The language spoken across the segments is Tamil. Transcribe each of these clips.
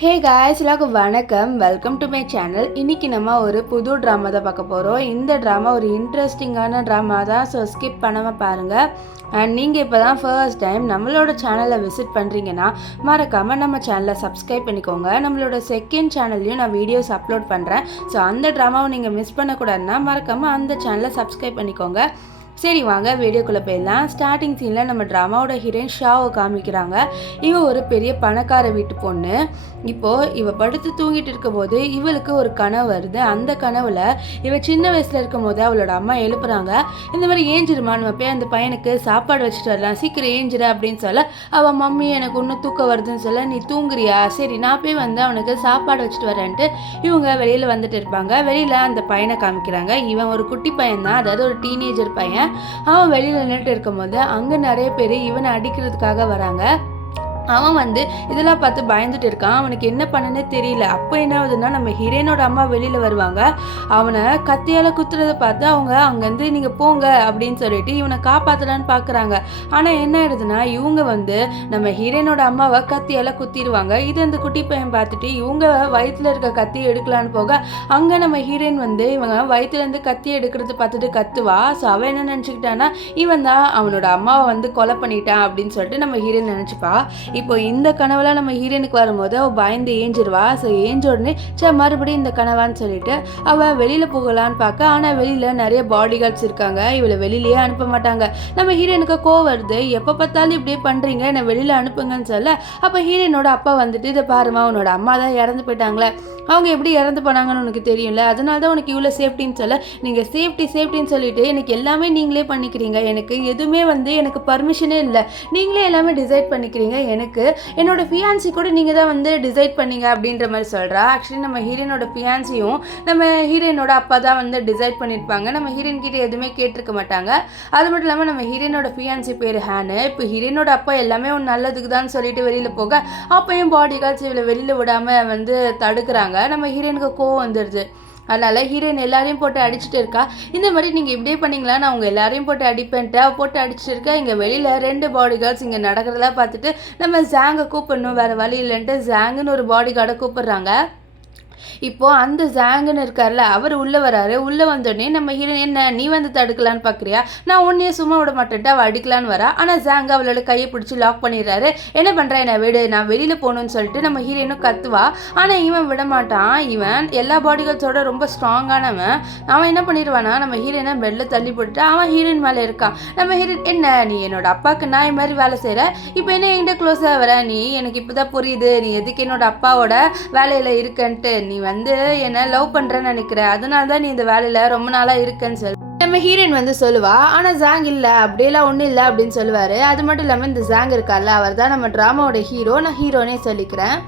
ஹே காய்ஸ் எல்லாருக்கும் வணக்கம். Welcome to my channel. இன்றைக்கி நம்ம ஒரு புது ட்ராமா தான் பார்க்க போகிறோம். இந்த ட்ராமா ஒரு இன்ட்ரெஸ்டிங்கான ட்ராமா தான். ஸோ ஸ்கிப் பண்ணாமல் பாருங்கள். அண்ட் நீங்கள் இப்போ தான் ஃபர்ஸ்ட் டைம் நம்மளோட சேனலை விசிட் பண்ணுறீங்கன்னா மறக்காமல் நம்ம சேனலை சப்ஸ்கிரைப் பண்ணிக்கோங்க. நம்மளோட செகண்ட் சேனல்லையும் நான் வீடியோஸ் அப்லோட் பண்ணுறேன். ஸோ அந்த ட்ராமாவை நீங்கள் மிஸ் பண்ணக்கூடாதுன்னா மறக்காமல் அந்த சேனலை சப்ஸ்கிரைப் பண்ணிக்கோங்க. சரி வாங்க வீடியோக்குள்ளே போயிடலாம். ஸ்டார்டிங் சீனில் நம்ம ட்ராமாவோட ஹீரோயின் ஷாவை காமிக்கிறாங்க. இவ ஒரு பெரிய பணக்கார வீட்டு பொண்ணு. இப்போது இவ படுத்து தூங்கிட்டு இருக்கும்போது இவளுக்கு ஒரு கனவு வருது. அந்த கனவில் இவ சின்ன வயசில் இருக்கும் போது அவளோட அம்மா எழுப்புறாங்க. இந்த மாதிரி ஏஞ்சிருமா, நம்ம போய் அந்த பையனுக்கு சாப்பாடு வச்சுட்டு வரலாம், சீக்கிரம் ஏஞ்சிரு அப்படின்னு சொல்ல அவள் மம்மி எனக்கு இன்னும் தூக்கம் வருதுன்னு சொல்ல நீ தூங்குறியா, சரி நான் போய் வந்து அவனுக்கு சாப்பாடு வச்சுட்டு வரேன்ட்டு இவங்க வெளியில் வந்துட்டு இருப்பாங்க. வெளியில் அந்த பையனை காமிக்கிறாங்க. இவன் ஒரு குட்டி பையன் தான், அதாவது ஒரு டீனேஜர் பையன். அவன் வெளியில் நின்றுட்டு இருக்கும்போது அங்கே நிறைய பேர் இவனை அடிக்கிறதுக்காக வராங்க. அவன் வந்து இதெல்லாம் பார்த்து பயந்துட்டு இருக்கான். அவனுக்கு என்ன பண்ணனே தெரியல. அப்போ என்ன ஆகுதுன்னா நம்ம ஹீரோயினோட அம்மா வெளியில் வருவாங்க. அவனை கத்தியால் குத்துறதை பார்த்து அவங்க அங்கேருந்து நீங்கள் போங்க அப்படின்னு சொல்லிட்டு இவனை காப்பாற்றலான்னு பார்க்குறாங்க. ஆனால் என்ன ஆயிடுதுன்னா இவங்க வந்து நம்ம ஹீரோயினோட அம்மாவை கத்தியால் குத்திடுவாங்க. இது அந்த குட்டி பையன் பார்த்துட்டு இவங்க வயிற்றுல இருக்க கத்தியை எடுக்கலான்னு போக அங்கே நம்ம ஹீரோயின் வந்து இவங்க வயிற்றுலேருந்து கத்தி எடுக்கிறது பார்த்துட்டு கத்துவா. ஸோ அவன் என்ன நினச்சிக்கிட்டான்னா இவன் தான் அவனோட அம்மாவை வந்து கொலை பண்ணிட்டான் அப்படின்னு சொல்லிட்டு நம்ம ஹீரோயின் நினச்சிப்பா. இப்போ இந்த கனவுலாம் நம்ம ஹீரோயினுக்கு வரும்போது அவள் பயந்து ஏஞ்சிருவா. ஸோ ஏஞ்ச உடனே மறுபடியும் இந்த கனவான்னு சொல்லிட்டு அவள் வெளியில் போகலான்னு பார்க்க, ஆனால் வெளியில் நிறைய பாடி கார்ட்ஸ் இருக்காங்க. இவளை வெளியிலேயே அனுப்ப மாட்டாங்க. நம்ம ஹீரோயினுக்கு கோவம் வருது. எப்போ பார்த்தாலும் இப்படியே பண்ணுறீங்க, என்னை வெளியில் அனுப்புங்கன்னு சொல்ல அப்போ ஹீரோயினோட அப்பா வந்துட்டு இதை பாருமா, உன்னோட அம்மா தான் இறந்து போயிட்டாங்களே, அவங்க எப்படி இறந்து போனாங்கன்னு உனக்கு தெரியும்ல, அதனால தான் உனக்கு இவ்வளோ சேஃப்டின்னு சொல்ல நீங்கள் சேஃப்டின்னு சொல்லிட்டு எனக்கு எல்லாமே நீங்களே பண்ணிக்கிறீங்க, எனக்கு எதுவுமே வந்து எனக்கு பர்மிஷனே இல்லை, நீங்களே எல்லாமே டிசைட் பண்ணிக்கிறீங்க, எனக்கு என்னோட ஃபியான்சி கூட நீங்கள் தான் வந்து டிசைட் பண்ணீங்க அப்படின்ற மாதிரி சொல்கிறா. ஆக்சுவலி நம்ம ஹீரோயினோட ஃபியான்சியும் நம்ம ஹீரோயினோட அப்பா தான் வந்து டிசைட் பண்ணியிருப்பாங்க. நம்ம ஹீரோயின் கிட்ட எதுவுமே கேட்டிருக்க மாட்டாங்க. அது மட்டும் இல்லாமல் நம்ம ஹீரோயினோட ஃபியான்சி பேர் ஹானு. இப்போ ஹீரோயினோட அப்பா எல்லாமே ஒன்று நல்லதுக்கு தான் சொல்லிட்டு வெளியில் போக அப்பையும் பாடி கார்ட்ஸ் இவளை வெளியில் விடாமல் வந்து தடுக்கிறாங்க. நம்ம ஹீரோயினுக்கு கோவம் வந்துடுது. அதனால் ஹீரோயின் எல்லாரையும் போட்டு அடிச்சுட்டு இருக்கா. இந்த மாதிரி நீங்கள் இப்படியே பண்ணிங்களா, நான் அவங்க எல்லாரையும் போட்டு அடிப்பேன்ட்டு போட்டு அடிச்சுட்டு இருக்கா. இங்கே வெளியில் 2 பாடி கார்ட்ஸ் இங்கே நடக்கிறதெல்லாம் பார்த்துட்டு நம்ம ஜாங்கை கூப்பிடணும், வேறு வழி இல்லைன்ட்டு ஜாங்குன்னு ஒரு பாடி கார்டை கூப்பிடுறாங்க. இப்போது அந்த ஜாங்குன்னு இருக்கார்ல அவர் உள்ளே வராரு. உள்ளே வந்தோடனே நம்ம ஹீரோயின் என்ன நீ வந்து தடுக்கலான்னு பார்க்குறியா, நான் உன்னையே சும்மா விட மாட்டேன்ட்டு அவள் அடிக்கலான்னு வரா. ஆனால் ஜாங்கு அவளோட கையை பிடிச்சி லாக் பண்ணிடுறாரு. என்ன பண்ணுறா, என்னை விடு, நான் வெளியில் போகணுன்னு சொல்லிட்டு நம்ம ஹீரோயினும் கத்துவா. ஆனால் இவன் விட மாட்டான். இவன் எல்லா பாடிகார்ட்ஸோட ரொம்ப ஸ்ட்ராங்கானவன். அவன் என்ன பண்ணிடுவானா நம்ம ஹீரோயினை பெட்டில் தள்ளி போட்டுட்டு அவன் ஹீரோயின் மேலே இருக்கான். நம்ம ஹீரோயின் என்ன நீ என்னோட அப்பாவுக்கு நான் இது மாதிரி வேலை செய்கிற, இப்போ என்ன என்கிட்ட க்ளோஸாக வர, நீ எனக்கு இப்போ தான் புரியுது நீ எதுக்கு என்னோட அப்பாவோட வேலையில் இருக்கன்ட்டு, நீ வந்து என்ன லவ் பண்றேன்னு நினைக்கிற, அதனால தான் நீ இந்த வேலையில ரொம்ப நாளா இருக்குன்னு சொல்லி நம்ம ஹீரோயின் வந்து சொல்லுவா. ஆனா ஜாங் இல்ல, அப்படியெல்லாம் ஒன்றும் இல்லை அப்படின்னு சொல்லுவாரு. அது மட்டும் இல்லாமல் இந்த ஜாங் இருக்கார்ல அவர் தான் நம்ம ட்ராமாவோட ஹீரோ, நான் ஹீரோனே சொல்லிக்கிறேன்.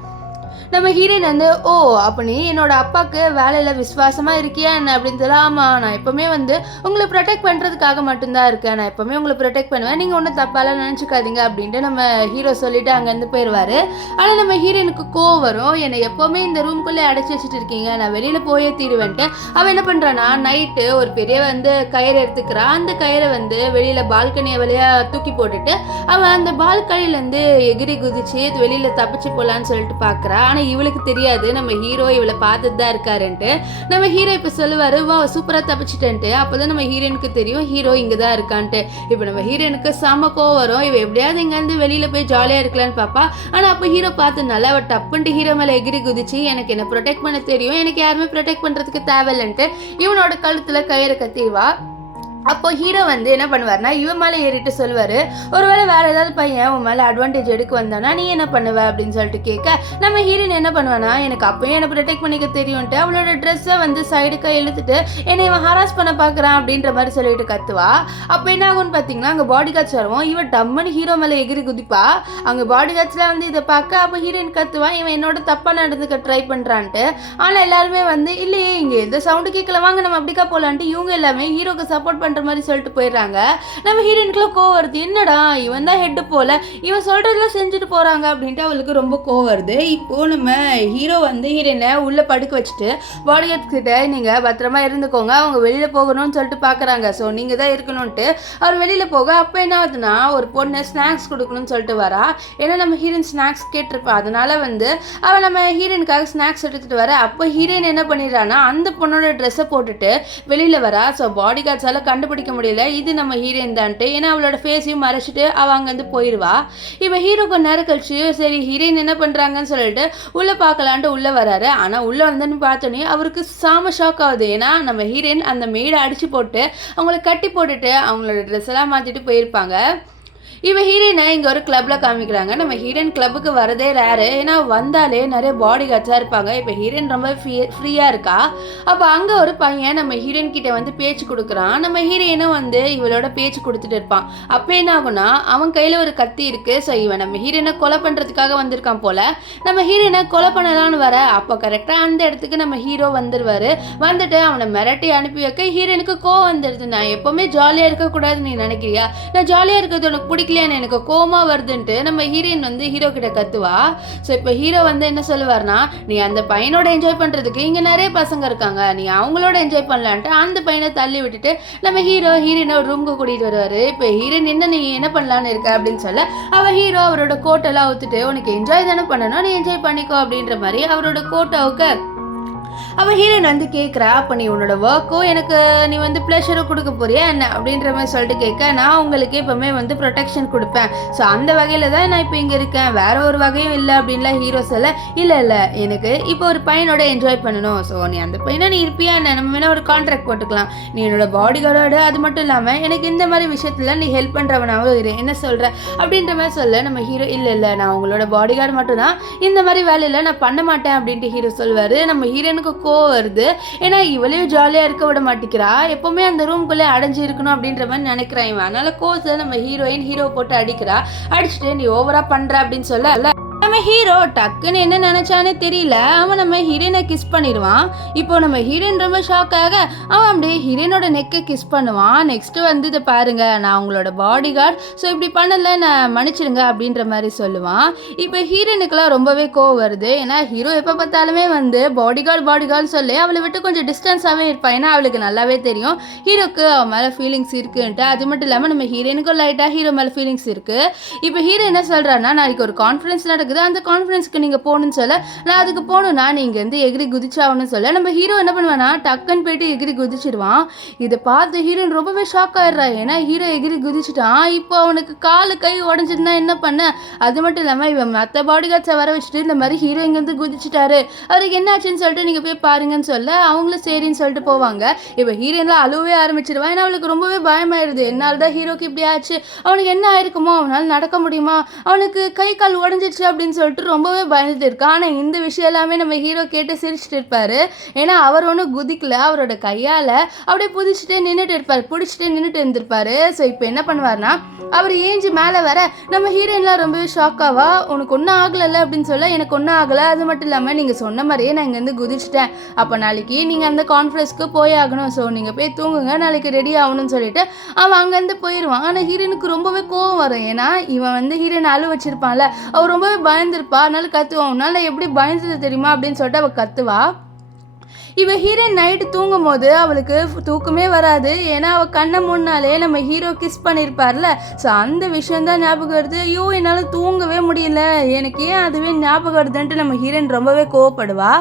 நம்ம ஹீரோயின் வந்து ஓ அப்போ நீ என்னோட அப்பாவுக்கு வேலையில் விசுவாசமாக இருக்கியா என்ன அப்படின்னு சொல்ல, ஆமாம் நான் எப்போவுமே வந்து உங்களை ப்ரொடெக்ட் பண்ணுறதுக்காக மட்டும்தான் இருக்கேன், நான் எப்போவுமே உங்களை ப்ரொடெக்ட் பண்ணுவேன், நீங்கள் ஒன்றும் தப்பாலாம் நினச்சிக்காதீங்க அப்படின்ட்டு நம்ம ஹீரோ சொல்லிவிட்டு அங்கேருந்து போயிடுவார். ஆனால் நம்ம ஹீரோயினுக்கு கோவம் வரும். என்னை எப்போவுமே இந்த ரூம்குள்ளே அடைச்சி வச்சுட்டு இருக்கீங்க, நான் வெளியில் போயே தீருவேன்ட்டு அவன் என்ன பண்ணுறான்னா நைட்டு ஒரு பெரிய வந்து கயிறு எடுத்துக்கிறான். அந்த கயிறை வந்து வெளியில் பால்கனியை வழியாக தூக்கி போட்டுட்டு அவன் அந்த பால்கனிலேருந்து எகிரி குதிச்சு வெளியில் தப்பிச்சு போகலான்னு சொல்லிட்டு பார்க்குறான். ஆனால் இவளுக்கு தெரியாது நம்ம ஹீரோ இவளை பார்த்துட்டு தான் இருக்காருன்ட்டு. நம்ம ஹீரோ இப்போ சொல்லுவார் வா சூப்பராக தப்பிச்சிட்டேன்ட்டு. அப்போ தான் நம்ம ஹீரோயினுக்கு தெரியும் ஹீரோ இங்கே தான் இருக்கான்ட்டு. இப்போ நம்ம ஹீரோயினுக்கு செம கோவம் வரும். இவ எப்படியாவது இங்கேருந்து வெளியில் போய் ஜாலியாக இருக்கலான்னு பார்ப்பா. ஆனால் அப்போ ஹீரோ பார்த்ததுனால அவள் டப்புன்ட்டு ஹீரோ மேலே எகிரி குதிச்சு எனக்கு என்ன ப்ரொடெக்ட் பண்ண தெரியும், எனக்கு யாருமே ப்ரொடெக்ட் பண்ணுறதுக்கு தேவையில்லைன்ட்டு இவனோட கழுத்தில் கயிறை கத்திடுவா. அப்போ ஹீரோ வந்து என்ன பண்ணுவார்னா இவன் மேலே ஏறிட்டு சொல்லுவார், ஒருவேளை வேறு ஏதாவது பையன் உன் மேலே அட்வான்டேஜ் எடுக்க வந்தானா நீ என்ன பண்ணுவ அப்படின்னு சொல்லிட்டு கேட்க நம்ம ஹீரோயின் என்ன பண்ணுவானா எனக்கு அப்பயும் என்னை ப்ரொடெக்ட் பண்ணிக்க தெரியும்ட்டு அவளோட ட்ரெஸ்ஸை வந்து சைடுக்காக இழுத்துட்டு என்னை இவன் ஹராஸ் பண்ண பார்க்குறான் அப்படின்ற மாதிரி சொல்லிட்டு கத்துவா. அப்போ என்ன ஆகும்னு பார்த்தீங்கன்னா அங்கே பாடி கார்ட்ஸ் வருவோம். இவன் டம்முன்னு ஹீரோ மேலே எகிரி குதிப்பா. அங்கே பாடி கார்ட்ஸ்லாம் வந்து இதை பார்க்க அப்போ ஹீரோயின் கத்துவா இவன் என்னோட தப்பாக நடந்துக்க ட்ரை பண்ணுறான்ட்டு. ஆனால் எல்லாருமே வந்து இல்லையே இங்கே எந்த சவுண்டு கேட்கல, வாங்க நம்ம அப்படிக்கா போகலான்ட்டு இவங்க எல்லாமே ஹீரோக்கு சப்போர்ட் பண்ணுற வேணான்ற மாதிரி சொல்லிட்டு போயிடுறாங்க. நம்ம ஹீரோயினுக்குலாம் கோவம் வருது, என்னடா இவன் தான் ஹெட்டு போல, இவன் சொல்கிறதெல்லாம் செஞ்சுட்டு போகிறாங்க அப்படின்ட்டு அவளுக்கு ரொம்ப கோவம் வருது. இப்போது நம்ம ஹீரோ வந்து ஹீரோயினை உள்ளே படுக்க வச்சுட்டு பாடிகார்ட்ஸ் கிட்ட நீங்கள் பத்திரமா இருந்துக்கோங்க, அவங்க வெளியில் போகணும்னு சொல்லிட்டு பார்க்குறாங்க. ஸோ நீங்கள் தான் இருக்கணும்ன்ட்டு அவர் வெளியில் போக அப்போ என்ன ஆகுதுன்னா ஒரு பொண்ணு ஸ்நாக்ஸ் கொடுக்கணும்னு சொல்லிட்டு வரா. ஏன்னா நம்ம ஹீரோயின் ஸ்நாக்ஸ் கேட்டிருப்பா, அதனால வந்து அவள் நம்ம ஹீரோயினுக்காக ஸ்நாக்ஸ் எடுத்துகிட்டு வர. அப்போ ஹீரோயின் என்ன பண்ணிடுறான்னா அந்த பொண்ணோட ட்ரெஸ்ஸை போட்டுட்டு வெளியில் வரா. ஸோ பாடிகார்ட்ஸால் கண்டுபிடிக்க முடியல இது நம்ம ஹீரோயின் தான்ட்டு, ஏன்னா அவளோட ஃபேஸையும் மறைச்சிட்டு அவள் அங்கேருந்து போயிடுவா. இப்போ ஹீரோ கொஞ்ச நேரம் கழிச்சு சரி ஹீரோயின் என்ன பண்ணுறாங்கன்னு சொல்லிட்டு உள்ளே பார்க்கலான்ட்டு உள்ளே வராரு. ஆனால் உள்ளே வந்தோன்னு பார்த்தோன்னே அவருக்கு சாம ஷாக் ஆகுது. ஏன்னா நம்ம ஹீரோயின் அந்த மெய்டை அடித்து போட்டு அவங்கள கட்டி போட்டுட்டு அவங்களோட ட்ரெஸ் எல்லாம் மாற்றிட்டு போயிருப்பாங்க. இப்போ ஹீரோயினை இங்கே ஒரு கிளப்பில் காமிக்கிறாங்க. நம்ம ஹீரோயின் கிளப்புக்கு வரதே ரேரு, ஏன்னா வந்தாலே நிறைய பாடி கார்ட்ஸாக இருப்பாங்க. இப்போ ஹீரோயின் ரொம்ப ஃப்ரீயாக இருக்கா. அப்போ அங்கே ஒரு பையன் நம்ம ஹீரோயின் கிட்ட வந்து பேச்சு கொடுக்குறான். நம்ம ஹீரோயினும் வந்து இவளோட பேச்சு கொடுத்துட்டு இருப்பான். அப்போ என்ன ஆகுனா அவன் கையில் ஒரு கத்தி இருக்குது. ஸோ இவன் நம்ம ஹீரோயினை கொலை பண்ணுறதுக்காக வந்திருக்கான் போல். நம்ம ஹீரோயினை கொலை பண்ணலான்னு வர அப்போ கரெக்டாக அந்த இடத்துக்கு நம்ம ஹீரோ வந்துடுவார். வந்துட்டு அவனை மிரட்டி அனுப்பி வைக்க ஹீரோயினுக்கு கோவம் வந்துடுது. நான் எப்போவுமே ஜாலியாக இருக்கக்கூடாதுன்னு நீ நினைக்கிறியா, நான் ஜாலியாக இருக்கிறது உனக்கு பிடிக்கலையான்னு எனக்கு கோமா வருதுன்ட்டு நம்ம ஹீரோயின் வந்து ஹீரோ கிட்ட கத்துவா. ஸோ இப்போ ஹீரோ வந்து என்ன சொல்லுவார்னா, நீ அந்த பையனோட என்ஜாய் பண்ணுறதுக்கு இங்கே நிறைய பசங்க இருக்காங்க, நீ அவங்களோட என்ஜாய் பண்ணலான்ட்டு அந்த பையனை தள்ளி விட்டுட்டு நம்ம ஹீரோயினை ஒரு ரூமுக்கு கூட்டிகிட்டு வருவார். இப்போ ஹீரோயின் என்ன நீ என்ன பண்ணலான்னு இருக்க அப்படின்னு சொல்ல ஹீரோ அவரோட கோட்டெல்லாம் ஊற்றுட்டு உனக்கு என்ஜாய் தானே பண்ணணும், நீ என்ஜாய் பண்ணிக்கோ அப்படின்ற மாதிரி அவரோட கோட்டை அவுக்க அவள் ஹீரோயின் வந்து கேட்குறா, அப்போ நீ உன்னோட ஒர்க்கும் எனக்கு நீ வந்து ப்ளஷரும் கொடுக்க போறியா என்ன அப்படின்ற மாதிரி சொல்லிட்டு கேட்க, நான் உங்களுக்கு எப்போவுமே வந்து ப்ரொடெக்ஷன் கொடுப்பேன், ஸோ அந்த வகையில் தான் நான் இப்போ இங்கே இருக்கேன், வேற ஒரு வகையும் இல்லை அப்படின்லாம் ஹீரோ சொல்ல, இல்லை எனக்கு இப்போ ஒரு பையனோட என்ஜாய் பண்ணணும், ஸோ நீ அந்த பையனை நீ இருப்பியா என்ன, நம்ம வேணால் ஒரு கான்ட்ராக்ட் போட்டுக்கலாம், நீ என்னோட பாடி கார்டோட அது மட்டும் இல்லாமல் எனக்கு இந்த மாதிரி விஷயத்தில் நீ ஹெல்ப் பண்ணுறவனாவும் இரு, என்ன சொல்கிற அப்படின்ற மாதிரி சொல்ல நம்ம ஹீரோ இல்லை நான் உங்களோட பாடி கார்டு மட்டும் தான், இந்த மாதிரி வேலையில் நான் பண்ண மாட்டேன் அப்படின்ட்டு ஹீரோ சொல்வார். நம்ம ஹீரோனுக்கு கோவம் வருது, ஏன்னா இவளையும் ஜாலியாக இருக்க விட மாட்டேங்கிறா, எப்போவுமே அந்த ரூம்குள்ளே அடைஞ்சு இருக்கணும் அப்படின்ற மாதிரி நினைக்கிறான் இவன். அதனால கோவத்தை நம்ம ஹீரோ போட்டு அடிக்கிறா. அடிச்சுட்டு நீ ஓவரா பண்ற அப்படின்னு சொல்ல நம்ம ஹீரோ டக்குன்னு என்ன நினைச்சானே தெரியல, அவன் நம்ம ஹீரோயினை கிஸ் பண்ணிடுவான். இப்போ நம்ம ஹீரோயின் ரொம்ப ஷாக்காக அவன் அப்படியே ஹீரோயினோட நெக்கை கிஸ் பண்ணுவான். நெக்ஸ்ட் வந்து இதை பாருங்க, நான் உங்களோட பாடி கார்டு, ஸோ இப்படி பண்ணல நான் மன்னிச்சிடுங்க அப்படின்ற மாதிரி சொல்லுவான். இப்போ ஹீரோயினுக்குலாம் ரொம்பவே கோவம் வருது, ஏன்னா ஹீரோ எப்போ பார்த்தாலுமே வந்து பாடி கார்டு சொல்லி அவளை விட்டு கொஞ்சம் டிஸ்டன்ஸாகவே இருப்பான். ஏன்னா அவளுக்கு நல்லாவே தெரியும் ஹீரோக்கு அவன் மேலே ஃபீலிங்ஸ் இருக்குன்ட்டு. அது மட்டும் இல்லாமல் நம்ம ஹீரோயினுக்கும் லைட்டாக ஹீரோ மேலே ஃபீலிங்ஸ் இருக்குது. இப்போ ஹீரோ என்ன சொல்கிறான்னா, நாளைக்கு ஒரு கான்ஃபரன்ஸ் நடக்குது, அந்த கான்ஃபரன்ஸ்க்கு நீங்கள் போகணுன்னு சொல்ல, நான் அதுக்கு போகணும்னா நீங்கள் வந்து எகிரி குதிச்சாகணும்னு சொல்ல நம்ம ஹீரோ என்ன பண்ணுவானா டக்குன்னு போயிட்டு எகிரி குதிச்சிடுவான். இதை பார்த்து ஹீரோயின் ரொம்பவே ஷாக் ஆயிடுறா, ஏன்னா ஹீரோ எகிரி குதிச்சுட்டான். இப்போ அவனுக்கு காலு கை உடஞ்சிருந்தா என்ன பண்ண, அது மட்டும் இல்லாமல் இவன் மற்ற பாடி கார்ட்ஸை வர வச்சுட்டு இந்த மாதிரி ஹீரோ இங்கே வந்து குதிச்சுட்டாரு, அவருக்கு என்ன ஆச்சுன்னு சொல்லிட்டு நீங்கள் போய் பாருங்கன்னு சொல்ல அவங்களும் சரின்னு சொல்லிட்டு போவாங்க. இப்போ ஹீரோயின்லாம் அழுவே ஆரம்பிச்சிடுவான், ஏன்னா அவளுக்கு ரொம்பவே பயமாயிருது, என்னால் தான் ஹீரோக்கு இப்படி ஆச்சு, அவனுக்கு என்ன ஆயிருக்குமோ, அவனால் நடக்க முடியுமா, அவனுக்கு கை கால் உடஞ்சிடுச்சு அப்படின்னு சொல்லிட்டு ரொம்பவே பயந்துட்டு இருக்கா. ஆனால் இந்த விஷயம் எல்லாமே நம்ம ஹீரோ கேட்டு சிரிச்சுட்டு இருப்பாரு, ஏன்னா அவர் ஒன்றும் குதிக்கல, அவரோட கையால் அப்படியே பிடிச்சிட்டு நின்றுட்டு இருந்திருப்பாரு. ஸோ இப்போ என்ன பண்ணுவார்னா அவர் ஏஞ்சி மேலே வர நம்ம ஹீரோயின்லாம் ரொம்பவே ஷாக்காவா, உனக்கு ஒன்றும் ஆகலைல்ல அப்படின்னு சொல்ல, எனக்கு ஒன்றும் ஆகலை, அது மட்டும் இல்லாமல் நீங்கள் சொன்ன மாதிரியே நான் இங்கேருந்து குதிச்சிட்டேன், அப்போ நாளைக்கு நீங்கள் அந்த கான்ஃபரன்ஸ்க்கு போய் ஆகணும், ஸோ நீங்கள் போய் தூங்குங்க, நாளைக்கு ரெடி ஆகணும்னு சொல்லிட்டு அவன் அங்கேருந்து போயிடுவான். ஆனால் ஹீரோயினுக்கு ரொம்பவே கோவம் வரும், ஏன்னா இவன் வந்து ஹீரோயின் அழு வச்சிருப்பான்ல, அவர் ரொம்பவே பயந்துருப்பா, அதனால கத்துவான், உன்னால எப்படி பயந்துது தெரியுமா அப்படின்னு சொல்லிட்டு அவள் கத்துவா. இவ ஹீரோயின் நைட்டு தூங்கும் போது அவளுக்கு தூக்கமே வராது, ஏன்னா அவள் கண்ணை முன்னாலே நம்ம ஹீரோ கிஸ் பண்ணியிருப்பார்ல, ஸோ அந்த விஷயந்தான் ஞாபகம் வருது. ஐயோ என்னால் தூங்கவே முடியல, எனக்கு ஏன் அதுவே ஞாபகம் வருதுன்ட்டு நம்ம ஹீரோயின் ரொம்பவே கோவப்படுவா.